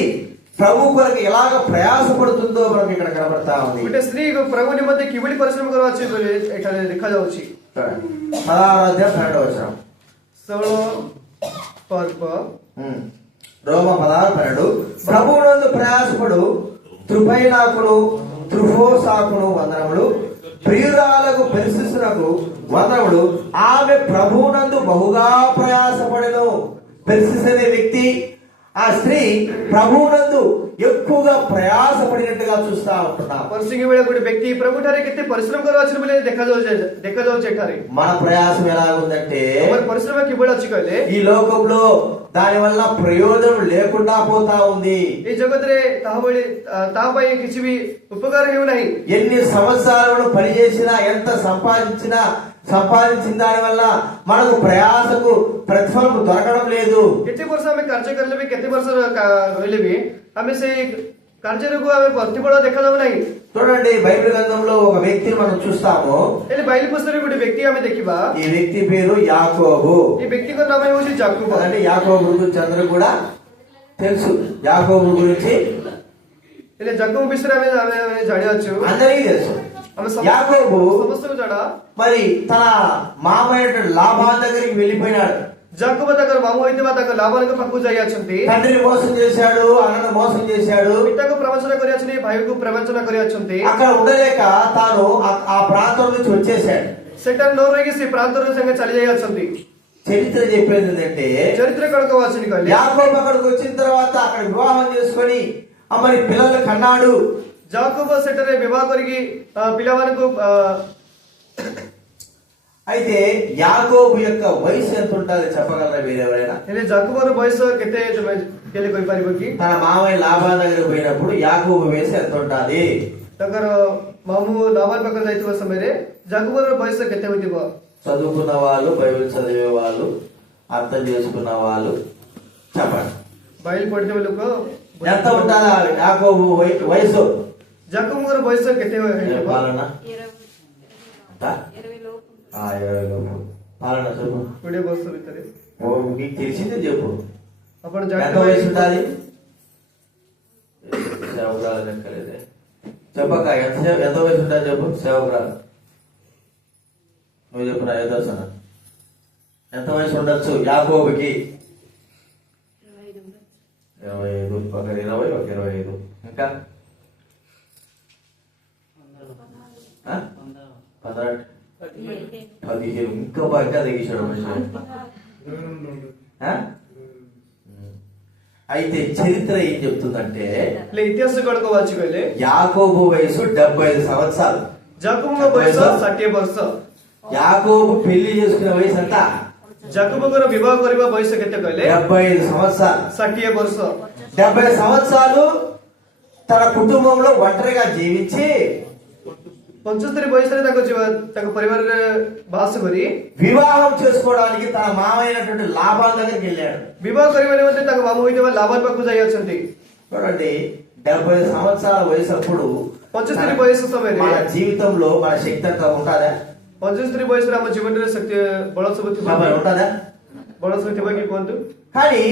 ప్రభు కొరకు ఎలాగ ప్రయాసపడుతుందో మనకి ఇక్కడ కనబడతా ఉంది. ଗୋଟେ ସ୍ତ୍ରୀ ପ୍ରଭୁ ନିମନ୍ତେ କିଭଳି ପରିଶ୍ରମ କରୁଅଛି ଏଠାରେ ଦେଖାଯାଉଛି. 16:12 ଷୋହଳ ପର୍ବ రోమ 16:12 ప్రభువునందు ప్రయాసపడు త్రుపైనాకును త్రుఫోసాకును వందనములు, ప్రియురాలకు పెర్సిసునకు వందనములు. ఆమె ప్రభువునందు బహుగా ప్రయాసపడెను. పెర్సిస్ అనే వ్యక్తి, ఆ స్త్రీ ప్రభువునందు ఎక్కువగా ప్రయాసపడినట్టుగా చూస్తా ఉంటున్నాం. ପରସିଂହ ବେଳେ ଗୋଟେ ବ୍ୟକ୍ତି ପ୍ରଭୁଠାରେ କେତେ ପରିଶ୍ରମ କରୁଅଛନ୍ତି ବୋଲି ଦେଖାଯାଉଛି ଏଠାରେ. మన ప్రయాసం ఎలా ఉందంటే ଆମର ପରିଶ୍ରମ କିଭଳି ଅଛି କହିଲେ ఈ లోకంలో దాని వల్ల ప్రయోజనం లేకుండా పోతా ఉంది. ଏ ଜଗତରେ ତା ପାଇଁ କିଛି ବି ଉପକାର ହେଉନାହିଁ. ఎన్ని సంవత్సరాలు పనిచేసినా, ఎంత సంపాదించిన దాని వల్ల మనకు ప్రయాసకు ప్రతిఫలం దొరకడం లేదు. କେତେ ବର୍ଷ ଆମେ କାର୍ଯ୍ୟ କରିଲେ ବି, କେତେ ବର୍ଷ ରହିଲେ ବି ଆମେ ସେଇ କାର୍ଯ୍ୟକୁ ଆମେ ପ୍ରତିଫଳ ଦେଖାଯାଉ ନାହିଁ. చూడండి, బైబిల్ గ్రంథంలో ఒక వ్యక్తిని మనం చూస్తాము. ହେଲେ ବାଇబిଲ ପୁସ୍ତକରେ ଗୋଟେ ବ୍ୟକ୍తి ଆମେ ଦେଖିବା. ఈ వ్యక్తి పేరు యాకోబు. ఈ వ్యక్తిଙ୍କ ନାମ ହେଉଛି ଯାକୋବ. అంటే యాకోబు గురించి అందరూ కూడా తెలుసు. యాకోబు గురించి ହେଲେ ଯାକୋବ ବିଷୟରେ ଆମେ ଜାଣିଅଛୁ, అందరికీ తెలుసు. యాకోబు ସମସ୍ତଙ୍କୁ ଜଣା. మరి తన మామయ్య లాబాన్ దగ్గరికి వెళ్ళిపోయినాడు. ଯାକୋବ ତାଙ୍କର ମାମୁଁ ହୋଇଥିବା ତାଙ୍କ ଲାବାନଙ୍କ ପାଖକୁ ଯାଇଅଛନ୍ତି. తండ్రిని మోసం చేశాడు, అన్నను మోసం చేశాడు, ପିତାକୁ ప్రవచన କରିଅଛନ୍ତି, ଭାଇକୁ ప్రవచన କରିଅଛନ୍ତି. అక్కడ ఉండలేక తాను ఆ ప్రాంతం నుంచి వచ్చేసాడు. ସେଠାରେ ନ ରହିକି ସେ ପ୍ରାନ୍ତର ସାଙ୍ଗେ ଚାଲି ଯାଇଅଛନ୍ତି. చరిత్ర చెప్పేది ఏంటంటే, చరిత్ర కనుక వాచని କହିଲେ యాకోబు అక్కడికి వచ్చిన తర్వాత అక్కడ వివాహం చేసుకొని మరి పిల్లలు కన్నాడు. ଯାକୋବ ସେଠାରେ ବିବାହ କରିକି ପିଲାମାନଙ୍କୁ అయితే యాకోబు యొక్క వయసు ఎంత ఉంటుంది చెప్పగలరా మీరెవరైనా? ହେଲେ ଯାକୋବର ବୟସ କେତେ କେଲେ କହିପାରିବ କି? తన మామయ్య లాబాన్ దగ్గర పోయినప్పుడు యాకోబు వయసు ఎంత ఉంటుంది? ତାଙ୍କର ମାମୁଁ ଲାବାନ ପାଖରେ ଯାଇଥିବା ସମୟରେ ଯାକୋବର ବୟସ କେତେ ହୋଇଥିବ? చదువుకున్న వాళ్ళు, బైబిల్ చదివే వాళ్ళు, అర్థం చేసుకున్న వాళ్ళు చెప్పండి. బైబిల్ పఠిଥିବା ଲୋକ ఎంత ఉంటుందా యాకోబు వయసు? ଯାକୋବର ବୟସ କେତେ ହୋଇଥିବ? పాలన 20 లోపు. పాలన చెప్పు. 20 ବର୍ଷ ଭିତରେ. మీకు తెలిసిందే చెప్పు. ଆପଣ ఎంత వయసు ఉంటుంది? సేవకురాలు లెక్కలేదే. చెప్పక ఎంత వయసు ఉంటుంది చెప్పు. సేవకురాలు నువ్వు చెప్పు. నా ఏదోసన ఎంత వయసు ఉండొచ్చు యాకోబుకి? 25, ఒక 20, ఒక 25. ఇంకా 15, ఇంకా బాగా తగ్గించాడు మనిషి. అయితే చరిత్ర ఏం చెప్తుందంటే, ఇతిహాస కనుక వాచి କହିଲେ యాకోబు వయసు 75 సంవత్సరాలు. ଯାକୋବଙ୍କ ବୟସ 60 ବର୍ଷ. యాకోబు పెళ్లి చేసుకునే వయసు ఎంత? ଯାକୋବଙ୍କର ବିବାହ କରିବା ବୟସ କେତେ କହିଲେ? 75 సంవత్సరాలు. 60 ବର୍ଷ. 70 సంవత్సరాలు తన కుటుంబంలో ఒంటరిగా జీవించి 75 వయసులో ତାଙ୍କ ପରିବାରରେ ବାସ କରି వివాహం చేసుకోవడానికి తన మామైనటువంటి లాబాన్ దగ్గరికి వెళ్ళాడు. ବିବାହ କରିବା ନିମନ୍ତେ ତାଙ୍କ ମାମୁଁ ହୋଇଥିବା ଲାବାନ ପାଖକୁ ଯାଇଅଛନ୍ତି. చూడండి, 70 సంవత్సరాల వయసు అప్పుడు 75 వయసు సమୟରେ మన జీవితంలో మన శక్తి అంతా ఉంటుందా? 75 వయసులో ଆମ ଜୀବନରେ ଶକ୍ତି ବଳ ସବୁ ଥିବ. ఉంటుందా? ବଳ ସବୁ ଥିବ କି କୁହନ୍ତୁ? కానీ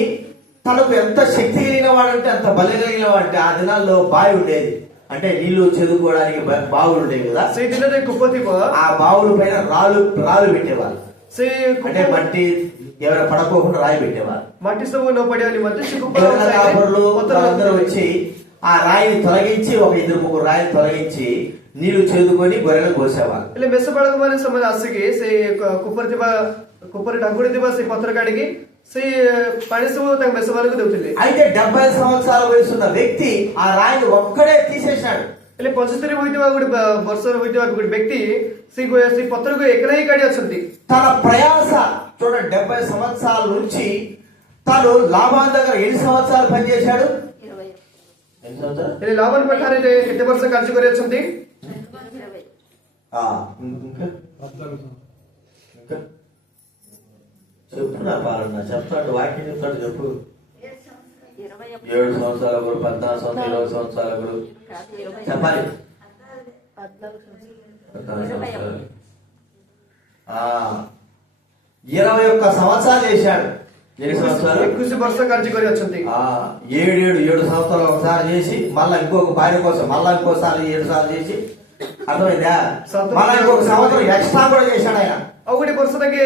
తనకు ఎంత శక్తి కలిగిన వాడంటే, అంత బలి కలిగిన వాడంటే, ఆ దినాల్లో బావి ఉండేది. అంటే నీళ్లు చదువుకోవడానికి బావులు ఉండేవి కదా. ସେଇ ଦିନରେ କୂପ ଥିବ. ఆ బావుల పైన రాళ్ళు పెట్టేవాళ్ళు. ସେ అంటే మట్టి ఎవరైనా పడకోకుండా రాయి పెట్టేవాళ్ళు. ମାଟି ସବୁ ନ ପଡିବା ନିମନ୍ତେ ସେ କୂପ అందరూ వచ్చి ఆ రాయిని తొలగించి, ఒక 2-3 రాయిని తొలగించి నీళ్లు చేదుకొని గొర్రెలను కోసేవాళ్ళు. ହେଲେ ମେଷ ବାଳକ ମାନେ ସେମାନେ ଆସିକି ସେ କୂପରେ ଢାଙ୍କୁଣି ଥିବା ସେ ପଥର କାଢିକି ସେଇ ପାଣି ସବୁ ତାଙ୍କ ମେଷ ମାନଙ୍କୁ ଦେଉଥିଲେ. అయితే 70 సంవత్సరాల వయసున్న వ్యక్తి ఆ రాయిని ఒక్కడే తీసేశాడు. ହେଲେ 75 ହୋଇଥିବା ଗୋଟେ ବର୍ଷର ହୋଇଥିବା ଗୋଟେ ବ୍ୟକ୍తి ସେଇ ପଥରକୁ ଏକଲା ହିଁ କାଢି ଅଛନ୍ତି. తన ప్రయాస చూడండి, 70 సంవత్సరాల నుంచి తను లాబాన్ దగ్గర 8 సంవత్సరాలు పనిచేశాడు. 8 సంవత్సరాలు. ହେଲେ ଲାବାନ ପାଖରେ କେତେ ବର୍ଷ କାର୍ଯ୍ୟ କରି ଅଛନ୍ତି? చెప్పు నా పాలన. చెప్తాడు, వాక్యం చెప్తాడు. చెప్పు. 7 సంవత్సరాల గురు, 14 సంవత్సరాలు, 20 సంవత్సరాల గురు చెప్పాలి. 14 సంవత్సరాలు. 21 సంవత్సరాలు చేశాడు. ఎన్ని సంవత్సరాలు? 21 ବର୍ଷ କାର୍ଯ୍ୟ କରି ଅଛନ୍ତି। 7 సంవత్సరాలు ఒకసారి చేసి మళ్ళా ఇంకొక భార్య కోసం మళ్ళా ఇంకోసారి 7 సార్లు చేసి, అర్థమైందా? మళ్ళా ఇంకొక సంవత్సరం ఎక్స్ట్రా కూడా చేశాడు ఆయన. ଆଉ ଗୋଟେ ବର୍ଷ ତାଙ୍କେ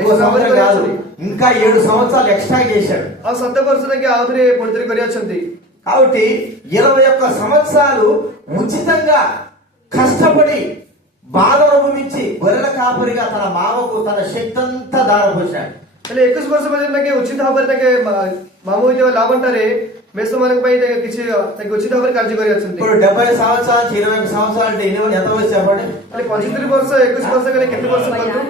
ఇంకో సంవత్సరం కాదు, ఇంకా 7 సంవత్సరాలు ఎక్స్ట్రా చేశాడు. ଆଉ 7 ବର୍ଷ ତାଙ୍କେ ଆଉଥରେ ପୁଣିଥରେ କରି ଅଛନ୍ତି। కాబట్టి 21 సంవత్సరాలు ఉచితంగా కష్టపడి బాధ అనుభవించి గొర్రెల కాపరిగా తన మామకు తన శక్తి అంతా దారపోశాడు. ହେଲେ 21 ବର୍ଷ ପର୍ଯ୍ୟନ୍ତ ତାଙ୍କେ ଉଚିତ ଭାବରେ ତାଙ୍କେ ମାମୁ ହେଇଥିବା ଲାଭଟାରେ ମେଷ ମାନଙ୍କ ପାଇଁ କିଛି ତାଙ୍କେ ଉଚିତ ଭାବରେ କାର୍ଯ୍ୟ କରି ଅଛନ୍ତି। ఇప్పుడు 70 సంవత్సరాలు 21 సంవత్సరాలు అంటే ఎంత వయసు చెప్పండి? ହେଲେ 75 ବର୍ଷ 21 ବର୍ଷ କଲେ କେତେ ବର୍ଷ କରନ୍ତୁ?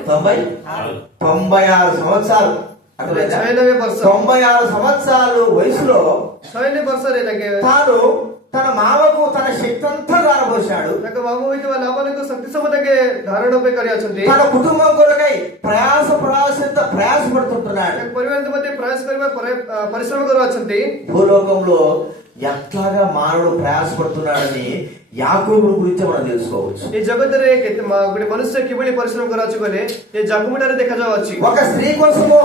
96 సంవత్సరాలు. 96 ବର୍ଷ 96 సంవత్సరాలు వయసులో 96 ବର୍ଷରେ ତାଙ୍କେ తాను తన మామకు తన శక్తి అంతా దారపోశాడు. ତାଙ୍କ ମାମୁ ହେଇଥିବା ଲାଭମାନଙ୍କୁ ଶକ୍ତି ସବୁ ତାଙ୍କେ ଧାରଣ ପାଇଁ କରି ଅଛନ୍ତି। తన కుటుంబం కొరకై ప్రయాసపడుతుంటున్నాడు. ପରିବାର ମଧ୍ୟ ପ୍ରୟାସ କରିବା ପରିଶ୍ରମ କରୁଅଛନ୍ତି। భూలోకంలో ఎట్లాగా మానవుడు ప్రయాసపడుతున్నాడని యాకోబు గురించి మనం తెలుసుకోవచ్చు. ఈ జగత్తుରେ ଗୋଟେ ମନୁଷ୍ୟ କିଭଳି ପରିଶ୍ରମ କରୁଅଛି କହିଲେ ଏ ଯାକୁବୁଠାରେ ଦେଖାଯାଉଛି। ఒక స్త్రీ కోసము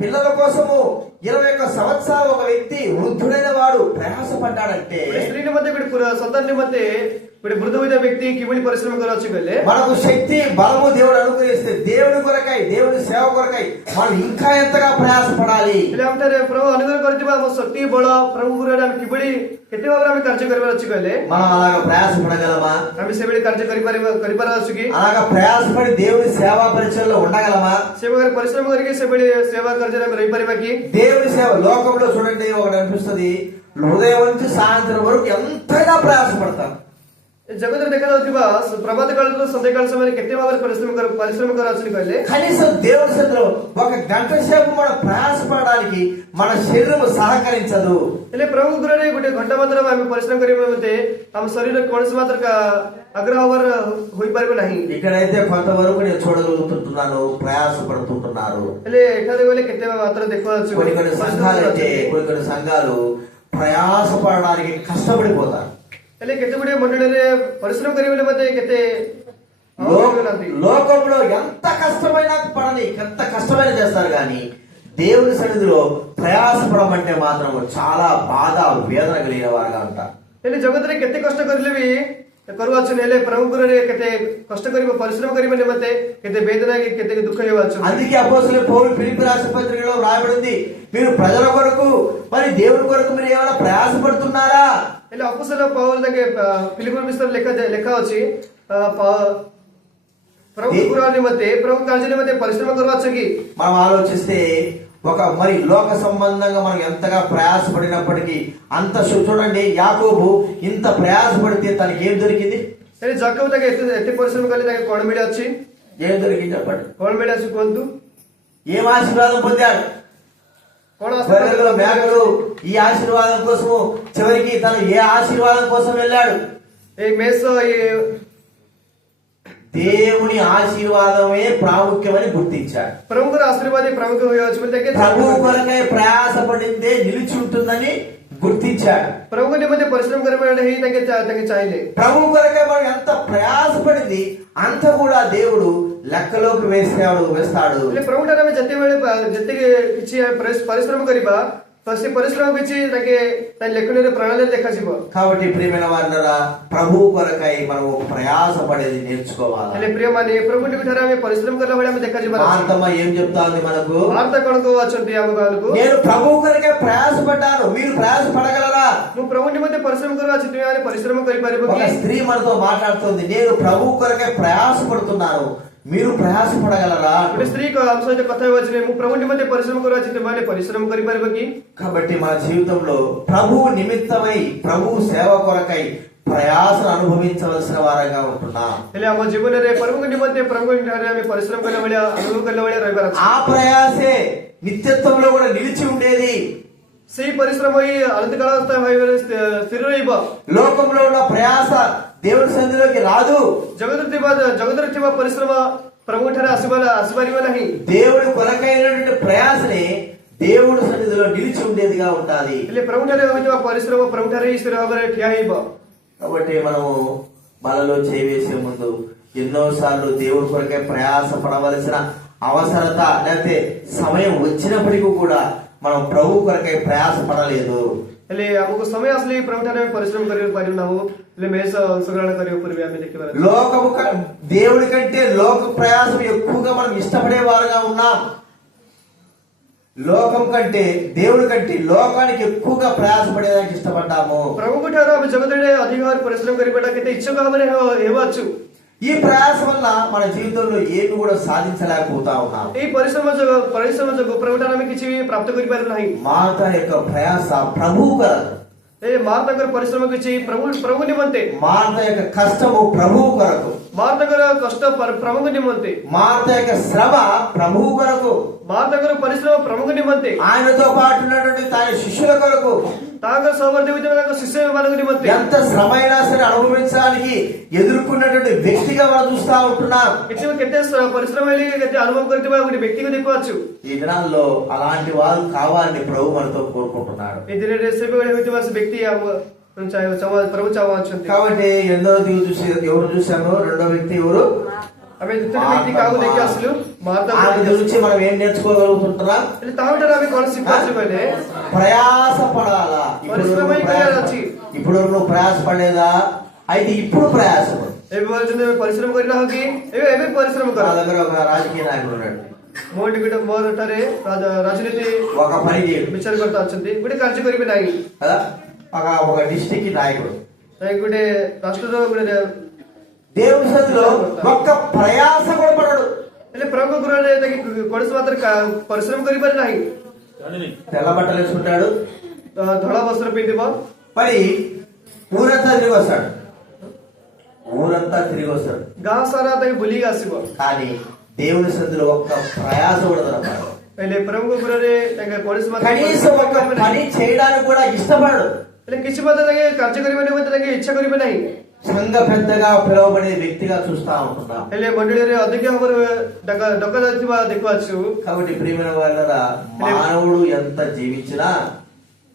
పిల్లల కోసము 21 సంవత్సరాలు ఒక వ్యక్తి వృద్ధుడైన వాడు ప్రయాసపడ్డాడంటే స్త్రీ నిమిత్తే ଗୋଟେ ସନ୍ତାନ నిమిత్తే ଗୋଟେ ବୃଦ୍ଧ ହୋଇଥିବା ବ୍ୟକ୍ତି କିଭଳି ପରିଶ୍ରମ କରୁଅଛି କହିଲେ మనకు శక్తి బలము దేవుడు అనుగ్రహిస్తే దేవుని కొరకై దేవుని సేవ కొరకై మనం ఇంకా ఎంతగా ప్రయాసపడాలి. ହେଲେ ଆମଠାରେ ପ୍ରଭୁ ଅନୁଗ୍ରହ କରିଥିବା ଆମ ଶକ୍ତି ବଳ ପ୍ରଭୁ ଗୁରୁରେ ଆମେ କିଭଳି କେତେ ଭାବରେ ଆମେ କାର୍ଯ୍ୟ କରିବାର ଅଛି କହିଲେ మనం అలాగా ప్రయాసపడగలమా? ଆମେ ସେଭଳି କାର୍ଯ୍ୟ କରିପାର ଅଛି କି? అలాగా ప్రయాసపడి దేవుని సేవా పరిచయంలో ఉండగలమా? సేవగా పరిశ్రమ କରିକି ସେଭଳି సేవా କାର୍ଯ୍ୟରେ ଆମେ ରହିପାରିବା କି? దేవుని సేవ లోకంలో చూడండి ఒకటి అనిపిస్తుంది, ఉదయం నుంచి సాయంత్రం వరకు ఎంతైనా ప్రయాసపడతాం. జగత్తులో ଦେଖାଯାଉଥିବା ପ୍ରଭାତ କାଳରୁ ସନ୍ଧ୍ୟା କାଳ ସମୟରେ କେତେ ଭାବରେ ପରିଶ୍ରମ କରାଉଛି କହିଲେ కనీసం దేవుని సన్నిధిలో 1 గంట సేపు మనం ప్రయాసపడడానికి మన శరీరం సహకరించదు. ହେଲେ ପ୍ରଭୁ ଗୁରୁରେ ଗୋଟେ ଘଣ୍ଟା ମାତ୍ର ଆମେ ପରିଶ୍ରମ କରିବା ମତେ ଆମ ଶରୀର କୌଣସି ମାତ୍ର ଆଗ୍ରହ ହୋଇପାରିବ ନାହିଁ. ఇక్కడైతే కొంతవరకు నేను చూడగలుగుతుంటున్నాను, ప్రయాసపడుతుంటున్నారు. ହେଲେ ଏଠାରେ ଗଲେ କେତେ ମାତ୍ର ଦେଖାଯାଉଛି కొన్ని సంఘాలు ప్రయాసపడడానికి కష్టపడిపోతారు. ହେଲେ କେତେ ଗୁଡିଏ ମଣ୍ଡଳୀରେ ପରିଶ୍ରମ କରିବା ମତେ କେତେ లోకంలో ఎంత కష్టమైనా పడని ఎంత కష్టమైన చేస్తారు కానీ దేవుని సన్నిధిలో ప్రయాసపడమంటే మాత్రం చాలా బాధ వేదన కలిగిన వారుగా ఉంటారు. ହେଲେ ଜଗତରେ କେତେ କଷ୍ଟ କରିଲେ ବି କରୁଅଛନ୍ତି, ହେଲେ ପ୍ରଭୁ ଗୁରୁରେ କେତେ କଷ୍ଟ କରିବା ପରିଶ୍ରମ କରିବା ନିମନ୍ତେ କେତେ వేదన କେତେ దుఃఖ ହେଉଅଛନ୍ତି. అందుకే అపోస్తలుడైన పౌలు ఫిలిప్పీ రాసిన పత్రికలో రాయబడింది, మీరు ప్రజల కొరకు మరి దేవుని కొరకు మీరు ఏమైనా ప్రయాసపడుతున్నారా? ହେଲେ ଅପୋସ୍ତଲ ପౌଲ ତାଙ୍କେ ଫିଲିପ ବିଷୟରେ ଲେଖା ଅଛି ప్రభు గురు నిమిత్తే ప్రభు కార్య నిమిత్తే పరిశ్రమ କରୁଅଛ କି? మనం ఆలోచిస్తే మరి లోక సంబంధంగా మనం ఎంతగా ప్రయాసపడినప్పటికీ అంత చూడండి, యాకోబు ఇంత ప్రయాసపడితే తనకి ఏం దొరికింది? ହେଲେ ଯାକୋବ ତାଙ୍କେ ଏତେ ପରିଶ୍ରମ କଲେ ତାଙ୍କେ କଣ ମିଳି ଅଛି? ఏం దొరికింది చెప్పండి? କଣ ମିଳି ଅଛି କୁହନ୍ତୁ? ఏం ఆశీర్వాదం పొందాడు? గొర్రెలు మేకలు ఈ ఆశీర్వాదం కోసము చివరికి తను ఏ ఆశీర్వాదం కోసం వెళ్ళాడు? ఏ మేస దేవుని ఆశీర్వాదమే ప్రాముఖ్యమని గుర్తించాడు. ప్రభువు ఆశీర్వాదే ప్రముఖ ప్రభు కొరకై ప్రయాసపడిందే నిలిచి ఉంటుందని గుర్తించాడు. ప్రభు నిమిత్తే పరిశ్రమ చాయిలే. ప్రభు కొరకై మనం ఎంత ప్రయాసపడింది అంత కూడా దేవుడు లెక్కలోకి వేస్తాడు. ప్రభు ଯେତିକି କିଛି ପରିଶ୍ରମ କରିବା ସେ ପରିଶ୍ରମ କିଛି లెక్కలోని ప్రణాళిక ଦେଖାଯିବ. కాబట్టి ప్రియమైన వారలారా, ప్రభు కొరకై మనం ప్రయాసపడేది నేర్చుకోవాలి. ହେଲେ ପ୍ରିୟମାନେ ప్రభుని ଠାରେ ଆମେ ପରିଶ୍ରମ କଲା ଭଳି ଆମେ ଦେଖାଯିବ. మార్తమ్మ ఏం చెప్తా ఉంది మనకు? మార్త କଣ କହୁଛନ୍ତି ଆମ ଗାଁକୁ? నేను ప్రభు కొరకై ప్రయాసపడ్డాను, మీరు ప్రయాసపడగలరా? ମୁଁ ప్రభు నిమిత్తే పరిశ్రమ କରିବା ଅଛି, ତୁମେ ପରିଶ୍రମ କରିପାରିବ କି? ఒక స్త్రీ మనతో మాట్లాడుతుంది, నేను ప్రభు కొరకై ప్రయాసపడుతున్నాను, మీరు ప్రయాసపడగలరా? ଗୋଟେ స్త్రీ ଆମ ସହିତ କଥା ହେଉଛି, ମୁଁ ప్రభు నిమిత్తే పరిశ్రమ କରିବା ଅଛି, ତୁମେ పరిశ్రమ କରିପାରିବ କି? కాబట్టి మన జీవితంలో ప్రభు నిమిత్తమై ప్రభు సేవ కొరకై ప్రయాసను అనుభవించవలసిన వారంగా ఉంటున్నాం. ହେଲେ ଆମ ଜୀବନରେ ప్రభుଙ୍କ ନିମନ୍ତେ ప్రభుଙ୍କ ଠାରେ ଆମେ ପରିଶ୍ରମ କଲା ଭଳିଆ ଅନୁଭବ କଲା ଭଳିଆ ରହିବାର ଅଛି. ఆ ప్రయాసే నిత్యత్వంలో కూడా నిలిచి ఉండేది. ସେଇ ପରିଶ୍ରମ ହିଁ ଅନନ୍ତକାଳ ଭାବରେ ସ୍ଥିର ରହିବ. లోకంలో ఉన్న ప్రయాస దేవుని సన్నిధిలోకి రాదు. జగତରେ ଥିବା ପରିଶ୍ରମ ప్రభుଙ୍କ ଠାରେ ଆସିପାରିବ ନାହିଁ. దేవుడి కొరకైనటువంటి ప్రయాసనే దేవుడి సన్నిధిలో నిలిచి ఉండేదిగా ఉండాలి. ହେଲେ ప్రభు ଠାରେ ହୋଇଥିବା ପରିଶ୍ରମ ప్రభు ଠାରେ ହିଁ ସ୍ଥିର ଭାବରେ ଠିଆ ହେବ. కాబట్టి మనము బలలో చేవేసే ముందు ఎన్నోసార్లు దేవుడి కొరకై ప్రయాస పడవలసిన అవసరత లేకపోతే సమయం వచ్చినప్పటికీ కూడా మనం ప్రభు కొరకై ప్రయాసపడలేదు. એટલે અમુક સમય असली પ્રભુને પરિશ્રમ કરી પાડ્યું એટલે મેં સંગ્રહણ કર્યો પૂર્વે અમે દેખી లోకము దేవుడి కంటే లోక ప్రయాసం ఎక్కువగా మనం ఇష్టపడే వారుగా ఉన్నాం. లోకం కంటే దేవుడి కంటే లోకానికి ఎక్కువగా ప్రయాసపడేదానికి ఇష్టపడ్డాము. ప్రభుకు ଠାରୁ ଆମେ ଜଗତରେ ଅଧିକ ଭାବରେ ପରିଶ୍ରମ କରିବା କେତେ ଇଚ୍ଛୁକ ଭାବରେ ହେବାଛୁ. ఈ ప్రయాసం వల్ల మన జీవితంలో ఏమి కూడా సాధించలేకపోతా ఉన్నాం. ఈ పరిశ్రమ ଯୋଗୁଁ ప్రభు ଠାରୁ ଆମେ କିଛି ପ୍ରାପ୍ତ କରିପାରିବୁ ନାହିଁ. మార్త యొక్క ప్రయాస ప్రభువు కొరకు, మార్తଙ୍କର ପରିଶ୍ରମ କିଛି ప్రభు ନିମନ୍ତେ, మార్త యొక్క కష్టము ప్రభువు కొరకు, మార్తଙ୍କର କଷ୍ଟ ప్రభుଙ୍କ ନିମନ୍ତେ, మార్త యొక్క శ్రమ ప్రభువు కొరకు, మార్తଙ୍କର ପରିଶ୍ରମ ప్రభుଙ୍କ ନିମନ୍ତେ, ఆయనతో పాటు ఉన్నటువంటి తన శిష్యుల కొరకు, ତାଙ୍କ ସହବର୍ତ୍ତୀ ହୋଇଥିବା ତାଙ୍କ శిష్యମାନଙ୍କ నిమନ୍ତେ ఎంత శ్రమ అయినా సరే అనుభవించడానికి ఎదుర్కొన్నటువంటి వ్యక్తిగా మనం చూస్తా ఉంటున్నాం. କେତେ ପରିଶ୍ରମ ହେଲେ କେତେ అనుభవ କରିଥିବା ଗୋଟେ ବ୍ୟକ୍ତିକୁ ଦେଖୁଅଛୁ. ఈ దినాల్లో అలాంటి వారు కావాలని ప్రభు మనతో కోరుకుంటున్నాడు. ఈ ଦିନରେ ସେଭଳି ହୋଇଥିବା ସେ ବ୍ୟକ୍ତି ప్రభు ଚାହୁଁଛନ୍ତି. కాబట్టి ఎన్నో ఎవరు చూసాము, రెండో వ్యక్తి ఎవరు? ଆମେ ଦ୍ୱିତୀୟ ବ୍ୟକ୍ତି କାହାକୁ ଦେଖି ଆସିଲୁ? ମାର୍ଥା. ఆమె గురించి మనం ఏం నేర్చుకోగలుగుతుంటున్నాం? ତାହାଠାରୁ ଆମେ କଣ ଶିଖୁଛୁ କହିଲେ ప్రయాస పడాలా. ఇప్పుడు నువ్వు ప్రయాస పడలేదా? అయితే ఇప్పుడు ప్రయాసపడు. ଏବେ ପର୍ଯ୍ୟନ୍ତ ପରିଶ୍ରମ କରିନାହ କି? ଏବେ ପରିଶ୍రమ କର. నా దగ్గర ఒక రాజకీయ నాయకుడు ఉన్నాడు. ମୋଠାରେ ରାଜନୀତି ఒక పని చేయడు, ବିଚାରକର୍ତ୍ତା ଅଛନ୍ତି, ଗୋଟେ କାର୍ଯ୍ୟ କରିବେ ନାହିଁ కదా. ఒక డిస్ట్రిక్ట్ నాయకుడు ଗୋଟେ ରାଷ୍ଟ୍ରର ଗୋଟେ దేవుని సన్నిధిలో ఒక్క ప్రయాస కూడా పడడు. ହେଲେ ପ୍ରଭୁଙ୍କ ଗୃହରେ କୌଣସି ମାତ୍ରାରେ ପରିଶ୍ରମ କରିପାରେ ନାହିଁ. తెల్ల బట్టలు వేసుకుంటాడు, ଧଳା ବସ୍ତ୍ର ପିନ୍ଧିବ, మరి ఊరంతా తిరిగి వస్తాడు, ଗାଁ ସାରା ତାକୁ ବୁଲିକି ଆସିବ. కానీ దేవుని సన్నిధిలో ఒక్క ప్రయాస కూడా దొరకదు. ହେଲେ ପ୍ରଭୁଙ୍କ ଗୃହରେ କୌଣସି కనీసం ఒక్క పని చేయడానికి కూడా ఇష్టపడడు. ହେଲେ କିଛି ମଧ୍ୟ ତାଙ୍କେ କାର୍ଯ୍ୟ କରିବା ନିମନ୍ତେ ତାଙ୍କେ ଇଚ୍ଛା କରିବେ ନାହିଁ. సంఘ పెద్దగా పిలువబడే వ్యక్తిగా చూస్తా ఉంటున్నాం. ହେଲେ ମଣ୍ଡଳୀରେ ଅଧିକ ଭାବରେ ଡକାଯାଉଥିବା ଦେଖୁଅଛୁ. కాబట్టి ప్రియమైన వాళ్ళరా, మానవుడు ఎంత జీవించినా,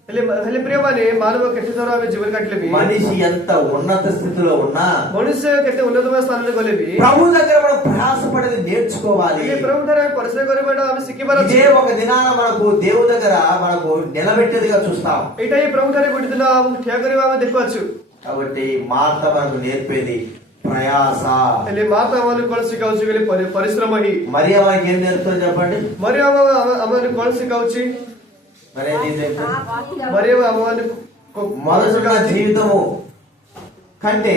ହେଲେ ପ୍ରିୟମାନେ ମାନବ କେତେ ଥର ଆମେ ଜୀବନ କାଟିଲେ ବି, మనిషి ఎంత ఉన్నత స్థితిలో ఉన్నా, ମଣିଷ କେତେ ఉన్నతమైన స్థానంలో ଗଲେ ବି ప్రభు దగ్గర మనం ప్రయాసపడేది నేర్చుకోవాలి. ప్రభు ଠାରେ పరిశ్రమ କରିବା ଆମେ ଶିଖିବାର ଅଛି. ఇదే ఒక దినాన మనకు దేవుని దగ్గర మనకు నిలబెట్టేదిగా చూస్తాం. ଏଇଟା ହିଁ ప్రభు ଠାରେ ଗୋଟେ ଦିନ ଆମକୁ ଠିଆ କରିବା ଆମେ ଦେଖୁଅଛୁ. కాబట్టి మార్త మనకు నేర్పేది ప్రయాస. ହେଲେ ମାତା ଆମମାନଙ୍କୁ କଣ ଶିଖାଉଛି କହିଲେ ପରିଶ୍ରମ ହିଁ. మరియ మనకి ఏం నేర్పుతుంది చెప్పండి? మరియ ଆମମାନଙ୍କୁ କଣ ଶିଖାଉଛି? మరియ ଆମମାନଙ୍କୁ మొదటి జీవితము కంటే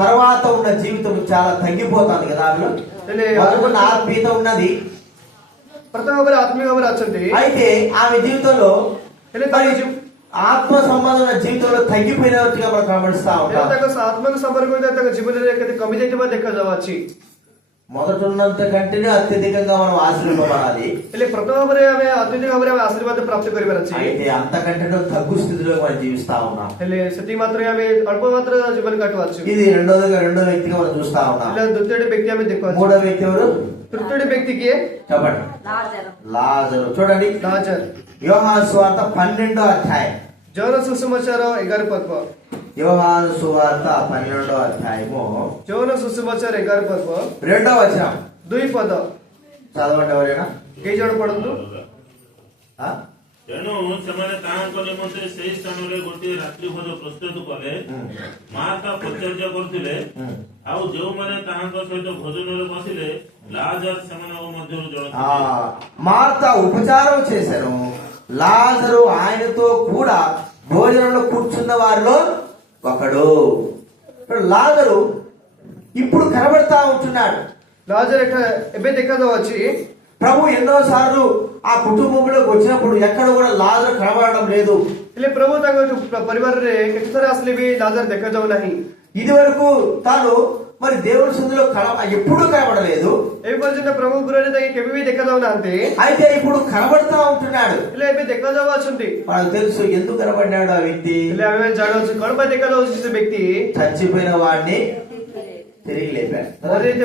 తర్వాత ఉన్న జీవితం చాలా తగ్గిపోతుంది కదా. ఆమెలో ఆత్మీయత ఉన్నది, ప్రథమ భాବରେ ఆత్మీయ భాବରେ ଅଛନ୍ତି. అయితే ఆమె జీవితంలో ఆత్మ సంబంధమైన జీవితంలో తగ్గిపోయినట్టుగా మనం గమనిస్తా ఉంటాం. ఆత్మకు సంపర్కం ତାଙ୍କ ଜୀବନରେ କେତେ କମି ଯାଇଥିବା ଦେଖାଯାଉଛି. మొదట ఉన్నంత కంటే అత్యధికంగా మనం ఆశీర్వదింపబడాలి. ହେଲେ ପ୍ରଥମ ଭାବରେ ଆମେ ଅତ୍ୟଧିକ ଭାବରେ ଆମେ ଆଶୀର୍ବାଦ ପ୍ରାପ୍ତ କରିବାର ଅଛି. అయితే అంతకంటే తగ్గు స్థితిలో మనం జీవిస్తా ఉన్నాం. ହେଲେ ସେତିକି ମାତ୍ରାରେ ଆମେ ଅଳ୍ପ ମାତ୍ର ଜୀବନ କାଟୁଅଛୁ. ఇది రెండో వ్యక్తిగా మనం చూస్తా ఉన్నాం. ଦ୍ୱିତୀୟ ବ୍ୟକ୍తి ଆମେ ଦେଖୁଅଛୁ. మూడో వ్యక్తి ఎవరు? తృତୀୟ వ్యక్తి କିଏ? చెప్పండి. లాజరు. చూడండి, లాజరు. యోహాను సువార్త 12వ అధ్యాయం. యోహాను సుసమాచార 11 పద్మ. యోహాను సువార్త 12వ అధ్యాయము. యోహాను సుసమాచార 11 పద్మ 2వ వచనం 2 పద చదవండి. ఎవరైనా କେଇ ଜଣ ପଢନ୍ତୁ. ତେଣୁ ସେମାନେ ତାହାଙ୍କ ନିମନ୍ତେ ସେହି ସ୍ଥାନରେ ଗୋଟିଏ ରାତ୍ରି ଭୋଜ ପ୍ରସ୍ତୁତ କଲେ। ମାତା ପରିଚର୍ଯା କରୁଥିଲେ, ଆଉ ଯେଉଁମାନେ ତାହାଙ୍କ ସହିତ ଭୋଜନରେ ବସିଲେ ଲାଜର ସେମାନଙ୍କ ମଧ୍ୟରୁ ଜଣେ ଥିଲେ। మార్త ఉపచారం చేశారు, లాజరు ఆయనతో కూడా భోజనంలో కూర్చున్న వారిలో ఒకడు. లాజరు ఇప్పుడు కనబడతా ఉంటున్నాడు. లాజరు ଏବେ ଦେଖାଯାଉଛି. ప్రభు ఎన్నో సార్లు ఆ కుటుంబంలోకి వచ్చినప్పుడు ఎక్కడ కూడా లాజరు కనబడడం లేదు. ହେଲେ ପ୍ରଭୁ ତାଙ୍କ ପରିବାରରେ କେତେଥର ଆସିଲେ ବି ଲାଜର ଦେଖାଯାଉ ନାହିଁ. ఇది వరకు తాను మరి దేవుని సన్నిధిలో ఎప్పుడు కనబడలేదు. ఏ పర్యంత ప్రభు గృహରେ ତାଙ୍କେ କେବେ ବି ଦେଖାଯାଉ ନାହାନ୍ତି. అయితే ఇప్పుడు కనబడతా ఉంటున్నాడు. ହେଲେ ଏବେ ଦେଖାଯାଉ ଅଛନ୍ତି. మనకు తెలుసు ఎందుకు కనబడ్డాడు ఆ వ్యక్తి. ହେଲେ ଆମେ ଜାଣୁଛୁ କଣ ପାଇଁ ଦେଖାଯାଉଛି ସେ ବ୍ୟକ୍తి. చచ్చిపోయిన వాడిని తిరిగి లేపాడు.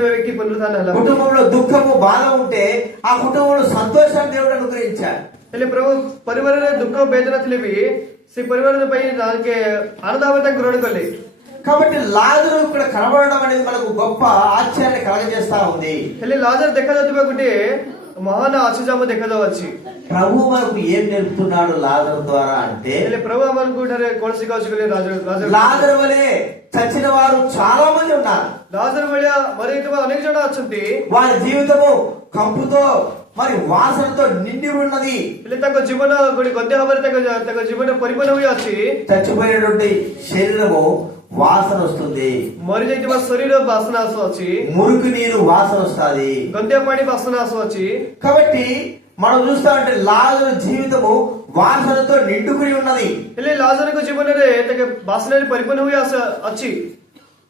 వ్యక్తి పునరుద్ధానం ହେଲା. కుటుంబంలో దుఃఖము బాధ ఉంటే ఆ కుటుంబంలో సంతోషాన్ని దేవుడు అనుగ్రహించాడు. ହେଲେ ପ୍ରଭୁ ପରିବାରରେ ଦୁଃଖ ବେଦନା ଥିଲେ ବି ସେ ପରିବାର ପାଇଁ ଆନନ୍ଦ ଭାବେ ତାଙ୍କୁ ଗ୍ରହଣ କଲେ. కాబట్టి లాజరు ఇక్కడ కనబడడం అనేది మనకు గొప్ప ఆశ్చర్యాన్ని కలగజేస్తా ఉంది. ହେଲେ ଲାଜର ଦେଖାଯାଉଥିବା ଗୋଟିଏ ମହାନ ଆଶ୍ଚର୍ଯ୍ୟ ଦେଖାଯାଉଛି. ప్రభు మనకు ఏం నేర్పుతున్నాడు లాజరు ద్వారా అంటే, ହେଲେ ପ୍ରଭୁ ଆମମାନଙ୍କୁ ଏଠାରେ କଣ ଶିଖାଉଛି କହିଲେ లాజరు వలె చచ్చిన వారు చాలా మంది ఉన్నారు. ଲାଜର ଭଳିଆ ମରିଯାଇଥିବା ଅନେକ ଜଣ ଅଛନ୍ତି. వారి జీవితము కంపుతో మరి వాసనతో నిండి ఉన్నది. ହେଲେ ତାଙ୍କ ଜୀବନ ଗୋଟେ ଗନ୍ଧିଆ ଭାବରେ ତାଙ୍କ ଜୀବନ ପରିପୂର୍ଣ୍ଣ ହୋଇ ଅଛି. చచ్చిపోయినటువంటి శరీరము వాసన వస్తుంది, ମରିଯାଇଥିବା ଶରୀର ବାସନା ଆସୁଅଛି, మురికి నీరు వాసన వస్తుంది. ଗନ୍ଧିଆ ପାଣି ବାସନା ଆସୁଅଛି. కాబట్టి మనం చూస్తా ఉంటే లాజరు జీవితము వాసనతో నిండుకుని ఉన్నది. ହେଲେ ଲାଜରଙ୍କ ଜୀବନରେ ତାଙ୍କ ବାସନାରେ ପରିପୂର୍ଣ୍ଣ ହୋଇ ଅଛି.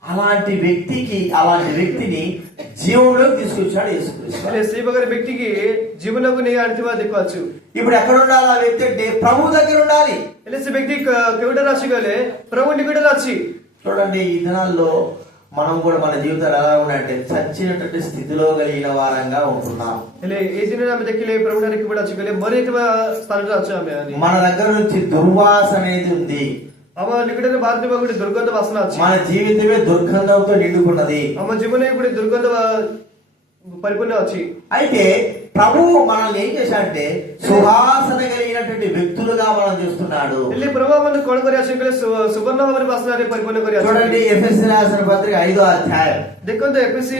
అలాంటి వ్యక్తిని జీవంలోకి తీసుకొచ్చాడు యేసుక్రీస్తు. ହେଲେ ସେଇ ପ୍ରକାର ବ୍ୟକ୍ତିକି ଜୀବନକୁ ନେଇ ଆଣିଥିବା ଦେଖୁଅଛୁ. ఇప్పుడు ఎక్కడ ఉండాలి ఆ వ్యక్తి అంటే ప్రభు దగ్గర ఉండాలి. ହେଲେ ସେ ବ୍ୟକ୍ତି କେଉଁଠାରେ ଅଛି କହିଲେ ପ୍ରଭୁ ନିକଟରେ ଅଛି. చూడండి, ఈ దినాల్లో మనం కూడా మన జీవితాలు ఎలా ఉన్నాయంటే చచ్చినటువంటి స్థితిలో కలిగిన వారంగా ఉంటున్నాం. ହେଲେ ଏଇ ଦିନରେ ଆମେ ଦେଖିଲେ ప్రభుଠାରେ କେଉଁଠି ଅଛି କହିଲେ ମରିଯାଇଥିବା ସ୍ଥାନରେ ଅଛୁ ଆମେ. మన దగ్గర నుంచి దుర్వాసన అనేది ఉంది. ଆମ ନିକଟରେ ବାହାରୁଥିବା ଗୋଟେ ଦୁର୍ଗନ୍ଧ ବାସନା ଅଛି. మన జీవితమే దుర్గంధంతో నిండుకున్నది. ଆମ ଜୀବନରେ ଗୋଟେ ଦୁର୍ଗନ୍ଧ పరిపూర్ణ ଅଛି. అయితే ప్రభువు మనల్ని ఏం చేశాడంటే సువాసన కలిగినటువంటి వ్యక్తులుగా మనం చూస్తున్నాడు. ହେଲେ ପ୍ରଭୁ ଆମମାନଙ୍କୁ କଣ କରି ଅଛି କହିଲେ ସୁବର୍ଣ୍ଣ ଭାବରେ ବାସନାରେ ପରିପୂର୍ଣ୍ଣ କରି ଅଛି. చూడండి, ఎఫెసీ రాసిన పత్రిక 5వ అధ్యాయం ଦେଖନ୍ତୁ ଏଫେସୀୟ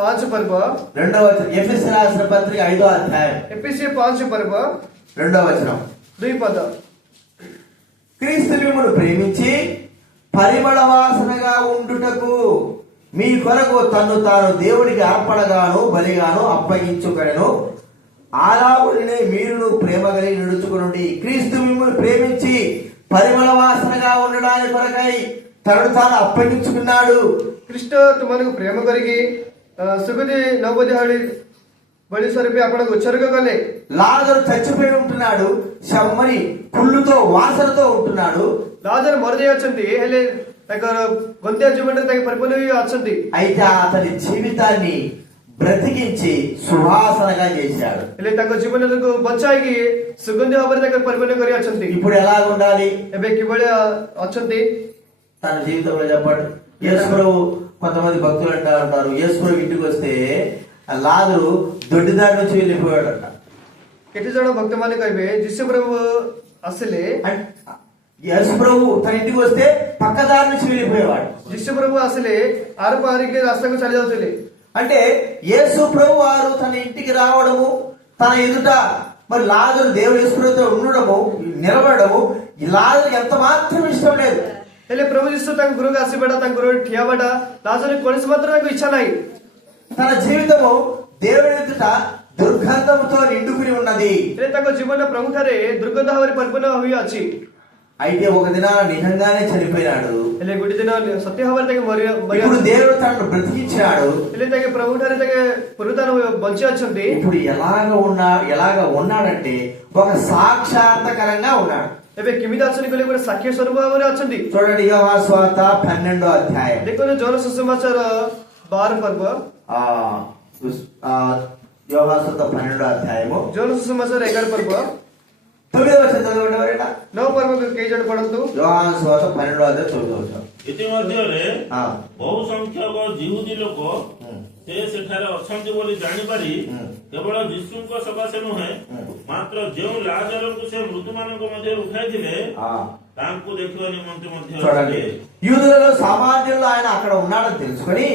5 ପର୍ବ 2వ వచనం. ఎఫెసీ రాసిన పత్రిక 5వ అధ్యాయం ଏଫେସୀୟ 5 పర్ବ 2వ వచనం. 2 పద. క్రీస్తు మిమ్మును ప్రేమించి పరిమళ వాసనగా ఉండుటకు మీ కొరకు తన్ను తాను దేవునికి అర్పణగాను బలిగాను అప్పగించుకొనెను. అలాగునే మీరును ప్రేమ కలిగి నడుచుకునండి. క్రీస్తు మిమ్మును ప్రేమించి పరిమళ వాసనగా ఉండడానికి కొరకై తనను తాను అప్పగించుకున్నాడు. ଖ୍ରୀଷ୍ଟ ତୁମମାନଙ୍କୁ ପ୍ରେମ କରିକି ସୁଗତି ନବଦିହାଳି బలి స్వరూపి అక్కడకు ఉచ్చరుగ కలే. లాజరు చచ్చిపోయి ఉంటున్నాడు, మరి కుళ్ళుతో వాసనతో ఉంటున్నాడు. లాజరు మరిଯାଇ ଅଛନ୍ତି, ହେଲେ ତାଙ୍କର ଗନ୍ଧିଆ ଜୀବନରେ ତାଙ୍କ ପରିପୂର୍ଣ୍ଣ ହୋଇ ଅଛନ୍ତି. అయితే అతని జీవితాన్ని బ్రతికించి సువాసనగా చేశాడు. ହେଲେ ତାଙ୍କ ଜୀବନକୁ ବଞ୍ଚାଇକି ସୁଗନ୍ଧି ଭାବରେ ତାଙ୍କ ପରିପୂର୍ଣ୍ଣ କରି ଅଛନ୍ତି. ఇప్పుడు ఎలా ఉండాలి? ଏବେ କିଭଳି ଅଛନ୍ତି తన జీవితంలో చెప్పండి. యేసు ప్రభు, కొంతమంది భక్తులు అంటా ఉంటారు, యేసు ప్రభు ఇంటికి వస్తే లాజరు దొడ్డిదారి నుంచి వెళ్ళిపోయాడట. କେତେ ଜଣ ଭକ୍ତ ମାନେ କହିବେ ଯୀଶୁ ପ୍ରଭୁ ଆସିଲେ, యేసు ప్రభు తన ఇంటికి వస్తే పక్కదారి నుంచి వెళ్ళిపోయేవాడు. ଯୀଶୁ ପ୍ରଭୁ ଆସିଲେ ଆର ପାରିକି ରାସ୍ତାକୁ ଚାଲି ଯାଉଥିଲେ. అంటే యేసు ప్రభు వారు తన ఇంటికి రావడము, తన ఎదుట మరి లాజరు దేవుడు యేసు ప్రభుతో ఉండడము, నిలబడము ఈ లాజరు ఎంత మాత్రం ఇష్టం లేదు. ହେଲେ ପ୍ରଭୁ ଯୀଶୁ ତାଙ୍କ ଗୃହକୁ ଆସିବାଟା, ତାଙ୍କ ଗୃହରେ ଠିଆ ହେବାଟା ଲାଜର କୌଣସି ମାତ୍ର ତାଙ୍କୁ ଇଚ୍ଛା ନାହିଁ. తన జీవితము దేవుని ఎదుట దుర్గంధముతో నిండుకుని ఉన్నది. ହେଲେ ତାଙ୍କ ଜୀବନ ପ୍ରଭୁ ଠାରେ ଦୁର୍ଗନ୍ଧ ଭାବରେ ପରିପୂର୍ଣ୍ଣ ହୋଇ ଅଛି. అయితే ఒక దినాన నిజంగానే చనిపోయినాడు. ହେଲେ ଗୋଟେ ଦିନ ସତ୍ୟ ଭାବରେ ତାଙ୍କେ ఇప్పుడు దేవుడు తనను బ్రతికించాడు. ହେଲେ ତାଙ୍କେ ପ୍ରଭୁ ଠାରେ ତାଙ୍କେ ପୁନରୁଦ୍ଧାନ ବଞ୍ଚି ଅଛନ୍ତି. ఇప్పుడు ఎలాగ ఉన్నాడంటే ఒక సాక్షాత్కారంగా ఉన్నాడు. ଏବେ କେମିତି ଅଛନ୍ତି କହିଲେ ଗୋଟେ ସାକ୍ଷ୍ୟ ସ୍ୱରୂପ ଭାବରେ ଅଛନ୍ତି. చూడండి, యోహాను సువార్త 12వ అధ్యాయం. ଦେଖନ୍ତୁ ଜୋହନ ସୁସମାଚାର 12 ପର୍ବ, యోహాను సువార్త 12వ అధ్యాయము ଜୋହନ ସୁସମାଚାର 11 పర్ବ 9వ వచనం చదవండి ఎవరైనా. 9 పర్ବ କେଇ ଜଣ ପଢନ୍ତୁ. యోహాను సువార్త 12వ అధ్యాయం 9వ వచనం. ଇତିମଧ୍ୟରେ ବହୁ ସଂଖ୍ୟକ ଜିହୁଦୀ ଲୋକ ସେ ସେଠାରେ ଅଛନ୍ତି ବୋଲି ଜାଣିପାରି କେବଳ ଯୀଶୁଙ୍କ ସକାଶେ ନୁହେଁ, ମାତ୍ର ଯେଉଁ ଲାଜରଙ୍କୁ ସେ ମୃତ୍ୟୁମାନଙ୍କ ମଧ୍ୟରୁ ଉଠାଇଥିଲେ ତାଙ୍କୁ ଦେଖିବା ନିମନ୍ତେ ମଧ୍ୟ చూడండి, యూదులలో సామాన్యుల్లో ఆయన అక్కడ ఉన్నాడని తెలుసుకొని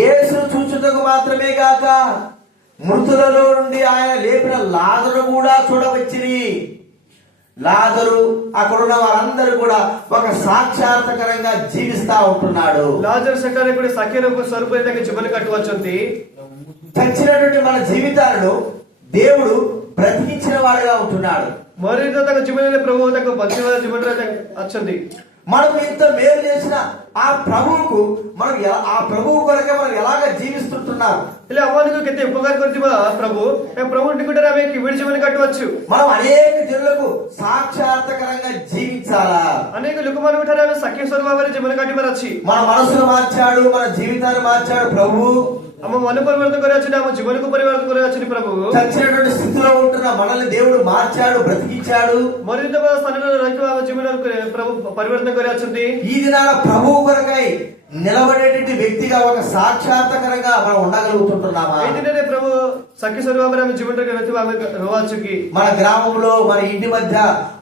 యేసును చూచుటకు మాత్రమే గాక మృతులలో నుండి ఆయన లేపిన లాజరు కూడా చూడవచ్చిరి. లాజరు అక్కడున్న వారందరూ కూడా ఒక సాక్షాత్కారంగా జీవిస్తా ఉంటున్నాడు. లాజర్ సెଠାରେ ଗୋଟେ ସାକ୍ଷ୍ୟ ସ୍ୱରୂପରେ ତାଙ୍କେ ଜୀବନ କାଟୁଅଛନ୍ତି. చచ్చినటువంటి మన జీవితాలను దేవుడు బ్రతికించిన వాడుగా ఉంటున్నాడు. మరితో ତାଙ୍କ ଜୀବନରେ ପ୍ରଭୁ ତାଙ୍କ ବଞ୍ଚିବା ଜୀବନରେ ଅଛନ୍ତି. మనకు ఇంత మేలు చేసిన ఆ ప్రభువుకు మనం ఆ ప్రభువు కొరకే మనం ఎలాగ జీవిస్తుంటున్నాం. ହେଲେ ଆମମାନଙ୍କୁ କେତେ ଉପକାର କରିଥିବା ପ୍ରଭୁ, ପ୍ରଭୁ ନିକଟରେ ଆମେ କିଭଳି ଜୀବନ କାଟୁଅଛୁ. మనం అనేక జనులకు సాక్షాత్కారంగా జీవించాలా. అనేక ଲୋକମାନଙ୍କ ଠାରେ ଆମେ ସାକ୍ଷ୍ୟ ସ୍ୱରୂପ ଭାବରେ ଜୀବନ କାଟିବାର ଅଛି. మన మనసును మార్చాడు, మన జీవితాన్ని మార్చాడు ప్రభు. ଆମ ମନ ପରିବର୍ତ୍ତନ କରି ଅଛନ୍ତି, ଆମ ଜୀବନକୁ ପରିବର୍ତ୍ତନ କରି ଅଛନ୍ତି ପ୍ରଭୁ। చచ్చినటువంటి స్థితిలో ఉంటున్న మనల్ని దేవుడు మార్చాడు, బ్రతికించాడు. ମରିଥିବା ସ୍ଥାନରେ ରହିଥିବା ଆମ ଜୀବନକୁ ପ୍ରଭୁ ପରିବର୍ତ୍ତନ କରି ଅଛନ୍ତି। ఈ దినాన ప్రభువు కొరకై నిలబడేటువంటి వ్యక్తిగా ఒక సాక్షాత్కరంగా మనం ఉండగలుగుతుంటున్నామా? ఈ దినరే ప్రభు సాక్షి స్వరూప ଭାବରେ ଆମେ ଜୀବନରେ ରହିଥିବା ଆମେ ରହୁଛୁ କି? మన గ్రామంలో మన ఇంటి మధ్య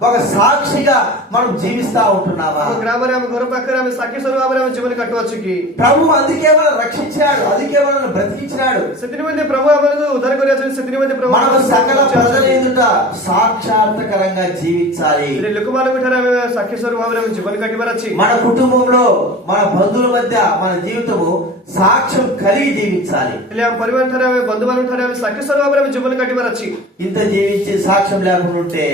ఒక సాక్షిగా మనం జీవిస్తా ఉంటున్నామా? ଆମ ଗ୍ରାମରେ ଆମ ଘର ପାଖରେ ଆମେ ସାକ୍ଷୀ ସ୍ୱରୂପ ଭାବରେ ଆମେ ଜୀବନ କାଟୁଅଛୁ କି? ప్రభు అందుకే మనం రక్షించాడు, అందుకే మనల్ని బ్రతికించాడు. ସେଥି ନିମନ୍ତେ ప్రభు ଆମକୁ ఉଦ୍ଧାର କରି ଅଛନ୍ତି। ସେଥି ନିମନ୍ତେ ప్రభు మనం సకల ప్రజల ఎదుట సాక్షాత్కరంగా జీవించాలి. ଲୋକମାନଙ୍କ ଠାରେ ଆମେ ସାକ୍ଷୀ ସ୍ୱରୂପ ଭାବରେ ଆମେ ଜୀବନ କାଟିବାର ଅଛି। మన కుటుంబంలో మన బంధువుల మధ్య మన జీవితము సాక్ష్యం కలిగి జీవించాలి. ହେଲେ ଆମ ପରିବାର ଠାରେ ଆମେ ବନ୍ଧୁମାନଙ୍କ ଠାରେ ଆମେ ସାକ୍ଷୀ ସ୍ୱରୂପ ଭାବରେ ଆମେ ଜୀବନ କାଟିବାର ଅଛି। ఇంత జీవించి సాక్ష్యం లేకుండా ఉంటే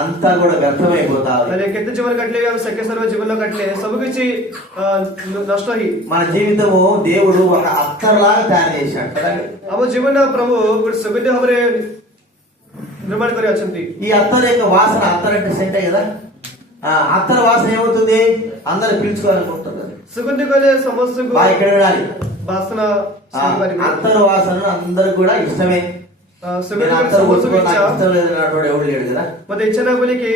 అంతా కూడా వ్యర్థమైపోతారు. ହେଲେ କେତେ ଜୀବନ କାଟିଲେ ବି ଆମେ ସାକ୍ଷୀ ସ୍ୱରୂପ ଜୀବନ କାଟିଲେ ସବୁ କିଛି ନଷ୍ଟ ହେଇ మన జీవితము దేవుడు ఒక అత్తర్లాగా తయారు చేశాడు కదండి. ଆମ ଜୀବନ ପ୍ରଭୁ ଗୋଟେ ସୁଗନ୍ଧ ଭାବରେ ନିର୍ମାଣ କରି ଅଛନ୍ତି। ఈ అత్తర్ యొక్క వాసన, అత్తర్ అంటే సెంటే కదా, అత్తర్ వాసన ఏమవుతుంది, అందరు పీల్చుకోవాలనుకుంటారు. సుగంధి కలే సమస్తకు బాగా ఇక్కడ వినాలి. వాసన అత్తర్ వాసన అందరు కూడా ఇష్టమే. సుగంధి అత్తర్ సమస్తకు నాకు ఇచ్చా ఇష్టం లేదు అన్నవాడు ఎవడు లేడు కదా. ಮತ್ತೆ ఇచ్చనా బలి కి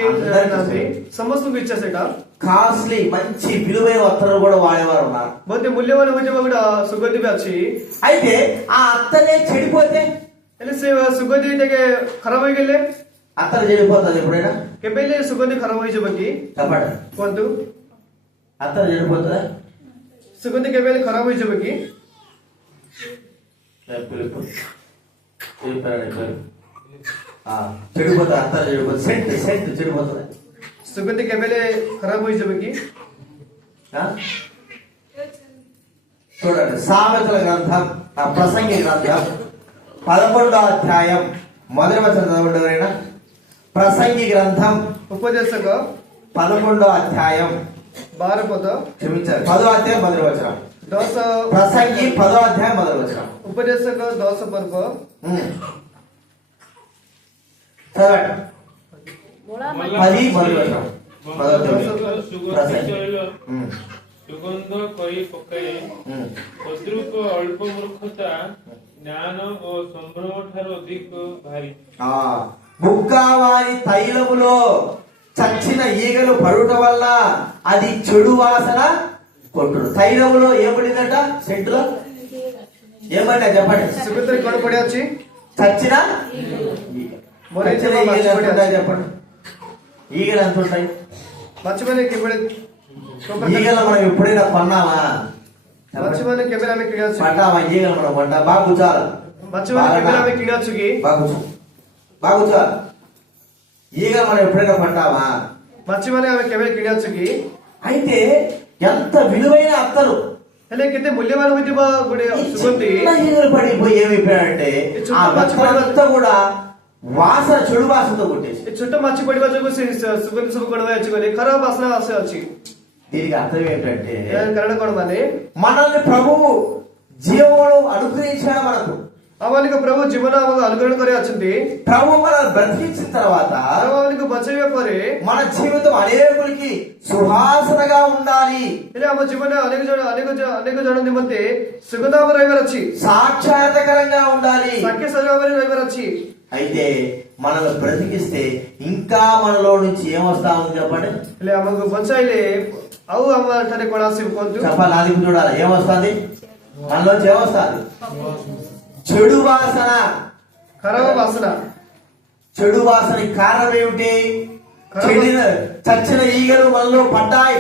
సమస్తకు ఇచ్చా సేట కాస్ట్లీ మంచి విలువైన అత్తరు కూడా వాడేవారు ఉన్నారు. ಮತ್ತೆ మూల్యవాన హోజమ కూడా సుగంధి బి అచ్చి. అయితే ఆ అత్తనే చెడిపోతే, ହେଲେ ସେ ସୁଗନ୍ଧି ଟିକେ ଖରାପ ହେଇଗଲେ, అత్తరు చెడిపోతుంది ఎప్పుడైనా? କେବେ ହେଲେ ସୁଗନ୍ଧି ଖରାପ ହେଇଯିବ କି? చెప్పండి, କୁହନ୍ତୁ, అత్తరు చెడిపోతుందా? ସୁଗନ୍ଧି କେବେ ହେଲେ ଖରାପ ହେଇଯିବ କି? చెడిపోతుంది, అత్తరు చెడిపోతుంది, సెంట్ సెంట్ చెడిపోతుంది. సుగంధి କେବେ ହେଲେ ଖରାପ ହେଇଯିବ କି? చూడండి, సామెతల గ్రంథం, ప్రసంగి గ్రంథం 11వ అధ్యాయం మొదటి వచనం చదవండి ఎవరైనా. ప్రసంగి గ్రంథం ఉపదేశక 11వ అధ్యాయం 12 పద, క్షమించారు 10వ అధ్యాయం మొదటి వచనం. 10 ప్రసంగి 10వ అధ్యాయం మొదటి వచనం. ఉపదేశక 10 పర్వ చదవండి. 10 మొదటి వచనం. ସୁଗନ୍ଧ କରି ପକାଏ, ତଦ୍ରୂପ ଅଳ୍ପ ମୂର୍ଖତା జ్ఞాన ఓ సంభ్రమ ଠାରୁ ଅଧିକ ଭାରି। ముక్కావారి తైలములో చచ్చిన ఈగలు పడుట వల్ల అది చెడు వాసన కొట్టుడు. తైలములో ఏమడిందట? సెంటులో ఏమన్నా చెప్పండి. ସୁଗନ୍ଧରେ କଣ ପଡି ଅଛି? చచ్చిన చెప్పండి. ఈగలు ఎంత ఉంటాయి? ମାଛମାନେ କେବେ ఈగలు మనం ఎప్పుడైనా కొన్నామా? ମାଛମାନେ କେବେ ଆମେ କିଣିଛୁ? పడ్డామా? ఈగలు మనం పడ్డా బాగా కూర్చోాలి. ମାଛମାନେ କେବେ ଆମେ କିଣିଛୁ କି? బాగా కూర్చోాలి. ఈగలు మనం ఎప్పుడైనా పడ్డామా? ମାଛମାନେ ଆମେ କେବେ କିଣିଛୁ କି? అయితే ఎంత విలువైన అత్తరు, ହେଲେ କେତେ ମୂଲ୍ୟବାନ ହୋଇଥିବ ଗୋଟେ ସୁଗନ୍ଧି, ఈగలు పడిపోయి ఏమైపోయాడంటే ఆ అంతా కూడా వాసన, చెడు వాసనతో కొట్టేసి. ଛୋଟ ମାଛି ପଡିବା ଯୋଗୁଁ ସେ ସୁଗନ୍ଧି ସବୁ କଣ ଅଛି କହିଲେ ଖରାପ ବାସ୍ନା ଆସେ ଅଛି। దీనికి అర్థం ఏంటంటే କାରଣ କଣ ମାନେ మనల్ని ప్రభువు జీవమును అనుగ్రహించాడు. మనకు ଆମମାନଙ୍କୁ ପ୍ରଭୁ ଜୀବନ ଆମକୁ ଅନୁଗ୍ରହଣ କରି ଅଛନ୍ତି। ప్రభు మనల్ని బ్రతికించిన తర్వాత ଆମମାନଙ୍କୁ ବଞ୍ଚେଇବା ପରେ మన జీవితం అనేకులకి సువాసనగా ఉండాలి. ହେଲେ ଆମ ଜୀବନରେ ଅନେକ ଜଣ ନିମନ୍ତେ ସୁଗନ୍ଧ ଭାବରେ ରହିବାର ଅଛି, సాక్షాత్కరంగా ఉండాలి, ସାକ୍ଷୀ ସ୍ୱରୂପ ଭାବରେ ରହିବାର ଅଛି। అయితే మనల్ని బ్రతికిస్తే ఇంకా మనలో నుంచి ఏమొస్తా ఉంది చెప్పండి. ହେଲେ ଆମକୁ ବଞ୍ଚାଇଲେ ଆଉ ଆମ ଠାରେ କଣ ଆସିବ କୁହନ୍ତୁ? చెప్పాలి, నాదికి చూడాలి. ఏమొస్తుంది మనలోంచి? ఏమొస్తుంది? చెడు వాసన, ଖରାପ ବାସ୍ନା। చెడు వాసనకి కారణం ఏమిటి? చచ్చిన ఈగలు మనలో పడ్డాయి.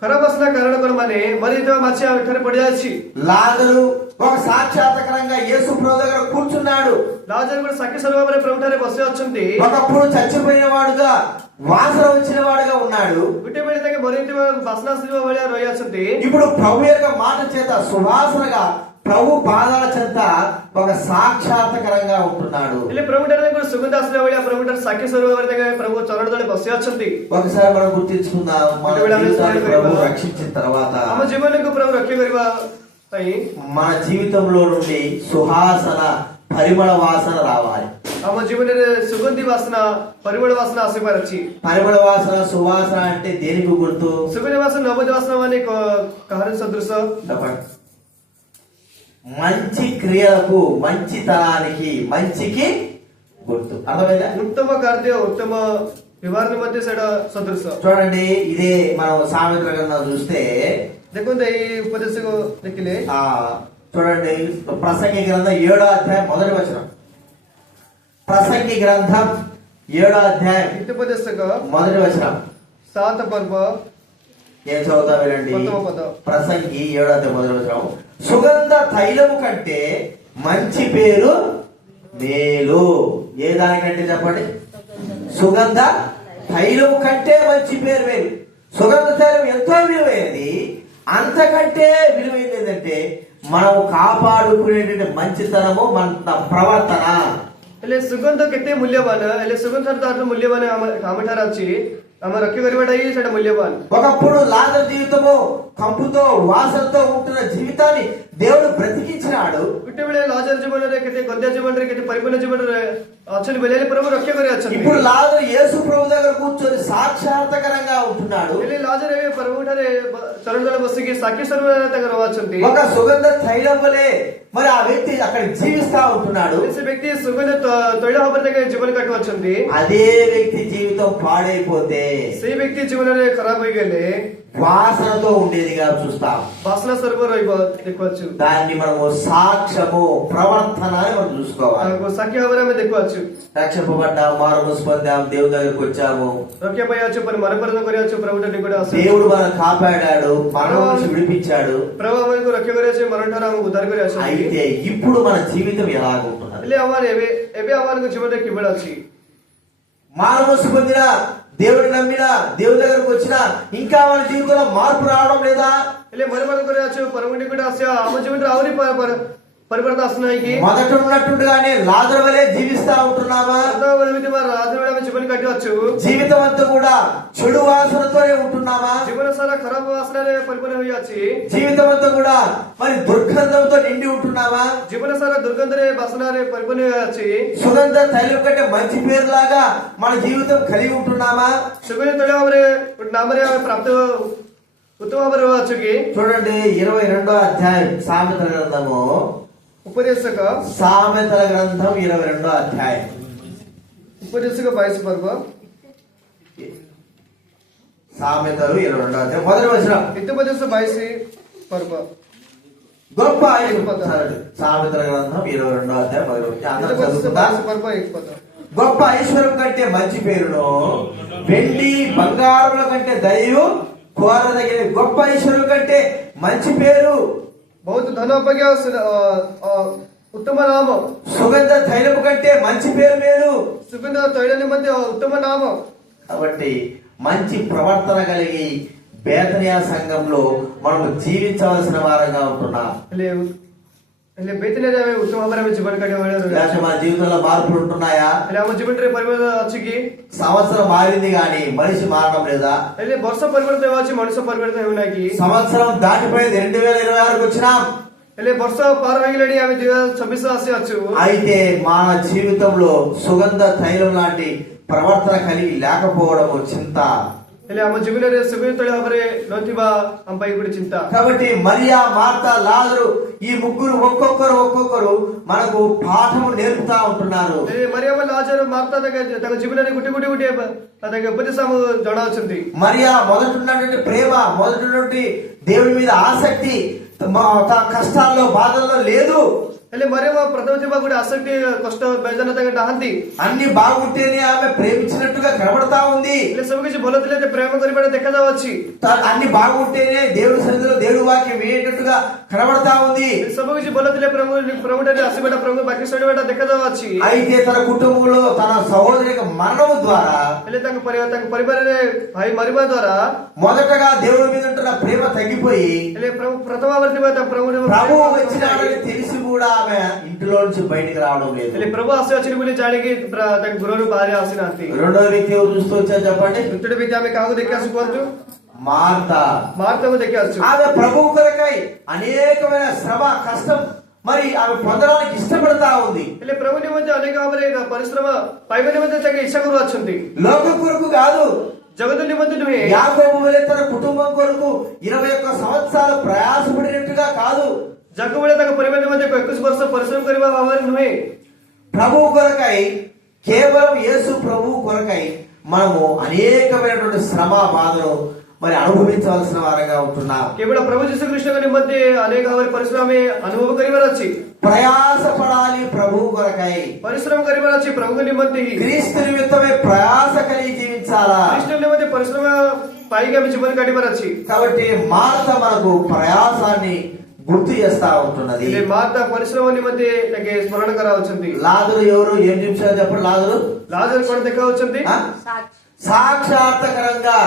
ଖରାପ ବାସ୍ନା କାରଣ କଣ ମାନେ ମରିଥିବା ମାଛି ଆମ ଠାରେ ପଡିଯାଇଛି। లాజరు ఒక సాక్షాత్కరంగా యేసు ప్రభు దగ్గర కూర్చున్నాడు. లాజరు కూడా సాక్షి స్వరూప ଭାବରେ ప్రభు ଠାରେ ବସି ଅଛନ୍ତି। ఒకప్పుడు చచ్చిపోయిన వాడుగా, వాసన వచ్చిన వాడుగా ఉన్నాడు. ଗୋଟେ ବେଳେ ତାଙ୍କେ ମରିଥିବା ବାସ୍ନା ଆସିଥିବା ଭଳିଆ ରହି ଅଛନ୍ତି। ఇప్పుడు ప్రభు యొక్క మాట చేత సువాసనగా ప్రభు పాదాల చెంత ఒక సాక్షాత్కరంగా ఉంటున్నాడు. ହେଲେ ప్రభు ଠାରେ ତାଙ୍କର ସୁଗନ୍ଧ ଆସିଲା ଭଳିଆ ప్రభు ଠାରେ ସାକ୍ଷୀ ସ୍ୱରୂପ ଭାବରେ ତାଙ୍କେ ప్రభు ଚରଣ ତଳେ ବସି ଅଛନ୍ତି। ఒకసారి మనం గుర్తించుకుందాం, మన జీవితాన్ని ప్రభు రక్షించిన తర్వాత ଆମ ଜୀବନକୁ ప్రభు ରକ୍ଷା କରିବା ପାଇଁ మన జీవితంలో నుండి సువాసన, పరిమళ వాసన రావాలి. ଆମ ଜୀବନରେ ସୁଗନ୍ଧି ବାସ୍ନା, ପରିମଳ ବାସ୍ନା ଆସିବାର ଅଛି। పరిమళ వాసన, సువాసన అంటే దేనికి గుర్తు? ସୁଗନ୍ଧି ବାସ୍ନା, ନବଜ ବାସ୍ନା ମାନେ କାହାର ସଦୃଶ? మంచి క్రియలకు, మంచితనానికి, మంచికి గుర్తు. అర్థమైందా? ಉತ್ತಮ ಕಾರ್ಯ ಉತ್ತಮ ವ್ಯವಹಾರ ಮಧ್ಯೆ ಸೈಡ ಸದೃಶ. చూడండి, ఇదే మనం సామెతల గ్రంథం చూస్తే देखो ఈ ఉపదేశకు లెక్కలే చూడండి, ప్రసంగి గ్రంథం 7వ అధ్యాయం 1వ వచనం. ప్రసంగి గ్రంథం 7వ అధ్యాయం ఉపదేశక 1వ వచనం. 7 పర్వ ఏం చదువుతా వినండి. ప్రథమ పద. ప్రసంగి 7వ అధ్యాయం 1వ వచనం. సుగంధ తైలము కంటే మంచి పేరు మేలు. ఏ దానికంటే చెప్పండి? సుగంధ తైలము కంటే మంచి పేరు మేలు. సుగంధ తైలం ఎంతో విలువైనది. అంతకంటే విలువైనది ఏంటంటే మనం కాపాడుకునేటువంటి మంచితనము, మన ప్రవర్తన. એટલે સુગંધ કેતે મૂલ્યવાન એટલે સુગંધ સર્દાર મૂલ્યવાન આમઠારા છે આમાં રખી કરીવાડા એ સડા મૂલ્યવાન. ఒకప్పుడు లాజరు జీవితము కంపుతో వాసనతో ఉంటున్న జీవితాన్ని దేవుడు బ్రతికించినాడు. ଗୋଟେ ବେଳେ ଲାଜର ଜୀବନରେ କେତେ ଗନ୍ଧିଆ ଜୀବନରେ କେତେ ପରିପୂର୍ଣ୍ଣ ଜୀବନରେ ଅଛନ୍ତି ବେଲେ ପ୍ରଭୁ ରକ୍ଷା କରି ଅଛନ୍ତି. ఇప్పుడు లాజరు యేసు ప్రభు దగ్గర కూర్చొని సాక్షాత్కారంగా ఉంటున్నాడు. એટલે લાજર ଏବେ ପ୍ରଭୁଠାରେ ଚରଣ ତଳେ ବସିକି ସାକ୍ଷୀ ସ୍ୱରୂପ ତାଙ୍କର ଅଛନ୍ତି. ఒక సుగంధ తైలం వలె మరి ఆ వ్యక్తి అక్కడ జీవిస్తా ఉంటున్నాడు. ସେ ବ୍ୟକ୍ତି ସୁଗନ୍ଧ ତୈଳ ଭାବରେ ତାଙ୍କ ଜୀବନ କାଟୁ ଅଛନ୍ତି. అదే వ్యక్తి జీవితం పాడైపోతే ସେଇ ବ୍ୟକ୍ତି ଜୀବନରେ ଖରାପ ହୋଇଗଲେ వాసనతో ఉండేదిగా చూస్తాం. ବାସ୍ନା ସ୍ୱରୂପ ରହିବ ଦେଖୁଅଛୁ. దాన్ని మనము సాక్ష్యము, ప్రవర్తన అని మనం చూసుకోవాలి. ତାଙ୍କୁ ସାକ୍ଷୀ ଭାବରେ ଆମେ ଦେଖୁଅଛୁ. రక్షింపబడ్డాం, మారుమనసు పొందాం, దేవుని దగ్గరికి వచ్చాము. ରକ୍ଷା ପାଇଅଛୁ ପରେ ମରପରଣ କରିଅଛୁ ప్రభువుట ନିକଟ ଆସୁ. దేవుడు మనల్ని కాపాడాడు, మరణం నుంచి విడిపించాడు. ప్రభు ଆମକୁ ରକ୍ଷା କରିଅଛୁ, ମରଣଠାରୁ ଆମକୁ ଉଦ୍ଧାର କରି ଆସନ୍ତି. అయితే ఇప్పుడు మన జీవితం ఎలాగుంటున్నది? ହେଲେ ଆମର ଏବେ ଆମମାନଙ୍କ ଜୀବନରେ କିଭଳି ଅଛି? మారుమనసు పొందిన, దేవుడు నమ్మిన, దేవుని దగ్గరకు వచ్చిన ఇంకా మన జీవితంలో మార్పు రావడం లేదా? ହେଲେ ମରପରଣ କରିଅଛୁ, ప్రభువు ନିକଟ ଆସିବା ଆମ ଜୀବନରେ ଆହୁରି ପରିବର୍ତ୍ତନ ଆସୁନାହିଁ କି? మొదట ఉన్నట్టుగానే లాజరు వలె జీవిస్తా ఉంటున్నావా? రాజువేళ ଆମେ ଜୀବନ କାଟିଅଛୁ. జీవితం అంతా కూడా చెడు వాసనతోనే ఉంటున్నావా? ଜୀବନ ସାରା ଖରାପ ବାସନାରେ ପରିପୂର୍ଣ୍ଣ ହୋଇଅଛି. జీవితం అంతా కూడా మరి దుర్గంధంతో నిండి ఉంటున్నావా? ଜୀବନ ସାରା ଦୁର୍ଗନ୍ଧରେ ବାସନାରେ ପରିପୂର୍ଣ୍ଣ ହୋଇଅଛି. సుగంధ తైలం కంటే మంచి పేరులాగా మన జీవితం కలిగి ఉంటున్నామా? ସୁଗନ୍ଧ ତୈଳ ଭାବରେ ନାମରେ ଆମେ ପ୍ରାପ୍ତ ଉତ୍ତମ ଭାବରେ ଅଛୁ କି? చూడండి, 22వ అధ్యాయం సామెతల గ్రంథము. ଉପଦେଶକ సామెతల గ్రంథం 22వ అధ్యాయం. ଉପଦେଶକ 22 పర్వ. సామెతలు 22వ అధ్యాయం 1వ వచనం. ఉపదేశ 22 పర్వ. గొప్ప సామెతల గ్రంథం 22వ అధ్యాయం 1వ వచనం. అందరూ చదువుకుందాం. 22 పర్వ 1 పద. గొప్ప ఐశ్వర్యం కంటే మంచి పేరును, వెండి బంగారుల కంటే దయయు కోరదగిన. గొప్ప ఐశ్వర్యం కంటే మంచి పేరు, बहुत धन अपेक्षा उत्तम नाम. సుగంధ తైలము కంటే మంచి పేరు మేలు. సుగంధ తైల నిమిత్త ఉత్తమ నామ. కాబట్టి మంచి ప్రవర్తన కలిగి బేతనియా సంఘంలో మనం జీవించవలసిన వారంగా ఉంటున్నాం. ହେଲେ ବେତନରେ ଆମେ ଉତ୍ତମ ଭାବରେ ଆମେ ଜୀବନ କାଟିବା లేకపోతే మన జీవితంలో మార్పులు ఉంటున్నాయా? ହେଲେ ଆମ ଜୀବନରେ ପରିବର୍ତ୍ତନ ଅଛି କି? సంవత్సరం మారింది కానీ మనిషి మారడం లేదా? ହେଲେ ବର୍ଷ ପରିବର୍ତ୍ତନ ହେଉଛି, ମଣିଷ ପରିବର୍ତ୍ତନ ହେଉନାହିଁ କି? సంవత్సరం దాటిపోయింది, 2026కు వచ్చినాం. ହେଲେ ବର୍ଷ ପାର ହୋଇଗଲାଣି, ଆମେ 2026 ଆସିଅଛୁ. అయితే మన జీవితంలో సుగంధ తైలం లాంటి ప్రవర్తన కలిగి లేకపోవడము చింత. ହେଲେ ଆମ ଜୀବନରେ ସୁଗନ୍ଧ ତୈଳ ଭାବରେ ନଥିବା ଆମ ପାଇଁ ଗୋଟେ ଚିନ୍ତା. కాబట్టి మరియా, మార్తా, లాజరు ఈ ముగ్గురు ఒక్కొక్కరు మనకు పాఠము నేర్పుతా ఉంటున్నారు. మరియమ్మ, లాజరు, మార్తా ତାଙ୍କ ଜୀବନରେ ଗୋଟେ ତାଙ୍କ ଉପଦେଶ ଆମକୁ ଜଣାଉଛନ୍ତି. మరియా మొదట ఉన్నటువంటి ప్రేమ, మొదట ఉన్నటువంటి దేవుని మీద ఆసక్తి కష్టాల్లో బాధల్లో లేదు. ହେଲେ మరియమ్మ ପ୍ରଥମ ଥିବା ଗୋଟେ ଆସକ୍ତି, କଷ୍ଟ ବେଦନା ତାଙ୍କ ନାହାନ୍ତି. అన్ని బాగుంటేనే ఆమె ప్రేమించినట్టుగా కనబడతా ఉంది. ହେଲେ ସବୁ କିଛି ଭଲ ଥିଲେ ପ୍ରେମ କରିବାଟା ଦେଖାଯାଉଛି. అన్ని బాగుంటేనే దేవుడి సన్నిధిలో దేవుడి వాక్యం వినేటట్టుగా కనబడతా ఉంది. ସବୁ କିଛି ଭଲ ଥିଲେ ప్రభుଠାରେ ଆସିବାଟା, ప్రభు ବାକ୍ୟ ଶୁଣିବାଟା ଦେଖାଯାଉଛି. అయితే తన కుటుంబంలో తన సహోదరి యొక్క మరణం ద్వారా, ହେଲେ ତାଙ୍କ ପରିବାରରେ ଭାଇ ମରିବା ଦ୍ୱାରା మొదటగా దేవుడి మీద ఉంటున్న ప్రేమ తగ్గిపోయి, ହେଲେ ପ୍ରଥମ ଭାବରେ ଥିବା ప్రభు వచ్చినాడని తెలిసి కూడా ఆమె ఇంటిలో నుంచి బయటికి రావడం లేదు. ହେଲେ ప్రభు ଆସିଅଛନ୍ତି ବୋଲି ଜାଣିକି ତାଙ୍କ ଗୃହରୁ ବାହାରି ଆସିନାହାନ୍ତି. రెండో వ్యక్తి ఎవరు చూస్తూ వచ్చారు చెప్పండి? ତୃତୀୟ ବ୍ୟକ୍ତି ଆମେ କାହାକୁ ଦେଖି ଆସୁ କୁହନ୍ତୁ? మార్తాకు ଦେଖି ଆସୁ. ఆమె ప్రభువు కొరకై అనేకమైన శ్రమ, కష్టం మరి ఆమె పొందడానికి ఇష్టపడతా ఉంది. ହେଲେ ప్రభు నిమిత్త అనేక ଭାବରେ ପରିଶ୍ରମ ପାଇବା ନିମନ୍ତେ ତାଙ୍କ ଇଚ୍ଛା କରୁଅଛନ୍ତି. లోక కొరకు కాదు, జగతు నిమిత్త నువ్వే. యాకోబు వలె తన కుటుంబం కొరకు 21 సంవత్సరాలు ప్రయాసపడినట్టుగా కాదు, ଜଗବେଳେ ତାଙ୍କ ପରିବାର ନିମନ୍ତେ 21 ବର୍ଷ ପରିଶ୍ରମ କରିବା ଭାବରେ ନୁହେଁ, ప్రభు కొరకై, కేవలం యేసు ప్రభు కొరకై మనము అనేకమైనటువంటి శ్రమ బాధను మరి అనుభవించవలసిన వారంగా ఉంటున్నాం. କେବଳ ପ୍ରଭୁ ଯୀଶୁ ଖ୍ରୀଷ୍ଟଙ୍କ ନିମନ୍ତେ ଅନେକ ଭାବରେ ପରିଶ୍ରମ ଆମେ ଅନୁଭବ କରିବାର ଅଛି, ప్రయాస పడాలి ప్రభు కొరకై. ପରିଶ୍ରମ କରିବାର ଅଛି ପ୍ରଭୁଙ୍କ ନିମନ୍ତେ ହିଁ। క్రీస్తు నిమిత్తమే ప్రయాస కలిగి జీవించాలా. ଖ୍ରୀଷ୍ଟ ନିମନ୍ତେ ପରିଶ୍ରମ ପାଇକି ଆମେ ଜୀବନ କାଟିବାର ଅଛି। కాబట్టి మార్త మనకు ప్రయాసాన్ని గుర్తు చేస్తా ఉంటున్నది. ହେଲେ ମାତା ପରିଶ୍ରମ ନିମନ୍ତେ ତାକେ ସ୍ମରଣ କରାଉଛନ୍ତି। లాజరు ఎవరు, ఏం చూపించారు చెప్పండి. లాజరు ଲାଜର କଣ ଦେଖାଉଛନ୍ତି? ఆ? సాక్షాత్కరంగా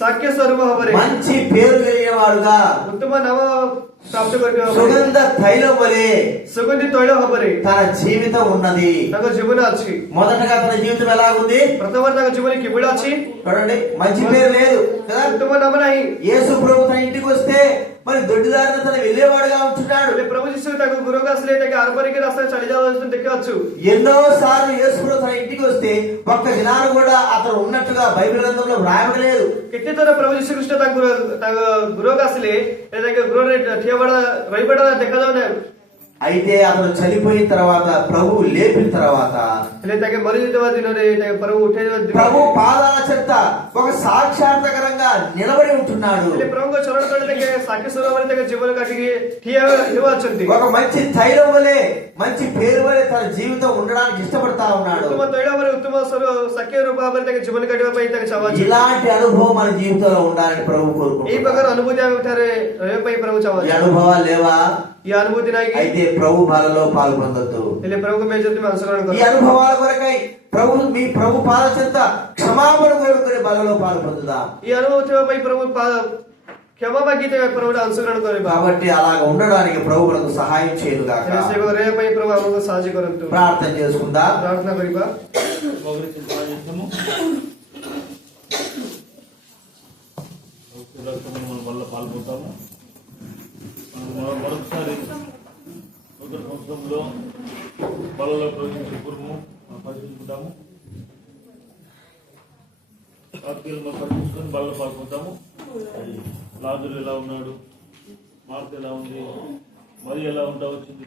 ସାକ୍ଷ୍ୟ ସ୍ୱରୂପ ଭାବରେ మంచి పేరు కలిగిన వాడుగా, ଉତ୍ତମ ନାମ ପ୍ରାପ୍ତ କରିବା ଭାବରେ, సుగంధ తైలం వలె ସୁଗନ୍ଧି ତୈଳ ଭାବରେ తన జీవితం ఉన్నది. ତାଙ୍କ ଜୀବନ ଅଛି। మొదటగా తన జీవితం ఎలాగుంది ପ୍ରଥମରେ ତାଙ୍କ ଜୀବନ କିଭଳି ଅଛି? చూడండి, మంచి పేరు లేదు కదా. ଉତ୍ତମ ନାମ ନାହିଁ। యేసు ప్రభు తన ఇంటికి వస్తే మరి దొడ్డిదారిన తన వెళ్ళేవాడుగా ఉంటున్నాడు. ହେଲେ ପ୍ରଭୁ ଯୀଶୁ ତାଙ୍କ ଗୃହକୁ ଆସିଲେ ତାକେ ଆରପାରିକି ରାସ୍ତାରେ ଛାଡି ଯାଉଛନ୍ତି ଦେଖିଅଛୁ। ఎన్నో సార్లు యేసు ప్రభు తన ఇంటికి వస్తే ఒక్క దినాలు కూడా అతను ఉన్నట్టుగా బైబిల్ గ్రంథంలో వ్రాయబడలేదు. କେତେ ଥର ପ୍ରଭୁ ଯୀଶୁ ଖ୍ରୀଷ୍ଟ ତାଙ୍କ ଗୃହକୁ ଆସିଲେ ତାଙ୍କ ଗୃହରେ ଠିଆ ରହିବାଟା ଦେଖାଯାଉନାହିଁ। అయితే అతను చనిపోయిన తర్వాత, ప్రభు లేపిన తర్వాత, ହେଲେ ତାକେ ମରିଯାଇଥିବା ଦିନରେ ତାକେ ପ୍ରଭୁ ଉଠେଇଥିବା ప్రభు ଦିନରେ పాదాల చెంత ఒక సాక్షాత్కరంగా నిలబడి ఉంటున్నాడు. ହେଲେ ପ୍ରଭୁଙ୍କ ଚରଣ ତଳେ ତାକେ ସାକ୍ଷୀ ସ୍ୱରୂପରେ ତାକେ ଜୀବନ କାଟିକି ଠିଆ ହେଉଅଛନ୍ତି। ఒక మంచి ధైర్యం వలె, మంచి పేరు వలె తన జీవితం ఉండడానికి ఇష్టపడతా ఉన్నాడు. ଉତ୍ତମ ତୈଳ ଭାବରେ ଉତ୍ତମ ସାକ୍ଷୀ ରୂପ ଭାବରେ ତାକେ ଜୀବନ କାଟିବା ପାଇଁ ତାକେ ଚାହୁଁଛି। ఇలాంటి అనుభవం మన జీవితంలో ఉండాలని ప్రభు ଏଇ కోరుకుంటున్నాడు. ପ୍ରକାର ଅନୁଭୂତି ଆମେ ଏଠାରେ ରହିବା ପାଇଁ ପ୍ରଭୁ ఈ ଚାହୁଁଛି। అనుభవాలు లేవా? ఈ అనుభూతి ନାହିଁ କି? అయితే ప్రభు బాలలో పాల్పొందొద్దు. ହେଲେ ପ୍ରଭୁଙ୍କ ମେ ଯଦି ଅଂଶଗ୍ରହଣ ఈ କର అనుభవాల కొరకై మీ ప్రభు పాద చెంత క్షమాపణ కోరుకునే బలలో పాల్పొందుదాం. ఈ అనుభవం ଥିବା ପାଇଁ ପ୍ରଭୁ କ୍ଷମା ମାଗି ପ୍ରଭୁ ଅଂଶଗ୍ରହଣ କରିବା। కాబట్టి అలాగ ఉండడానికి ప్రభు మనకు సహాయం చేయను గాక. ହେଲେ ସେ ରହିବା ପାଇଁ ପ୍ରଭୁ ଆମକୁ ସାହାଯ୍ୟ କରନ୍ତୁ। ప్రార్థన చేసుకుందాం. ପ୍ରାର୍ଥନା କରିବା। మొదటి చిత్రం చేస్తాము. మనం వల్ల పాల్గొంటాము. మనం మరొకసారి ఒక సంవత్సరంలో బలలో ప్రవేశించే పూర్వము మనం పరిశీలించుకుంటాము. వాక్యాలు మనం పరిశీలించుకొని బలలో పాల్గొంటాము. లాజరు ఎలా ఉన్నాడు, మార్త ఎలా ఉంది, మరి ఎలా ఉంటా వచ్చింది.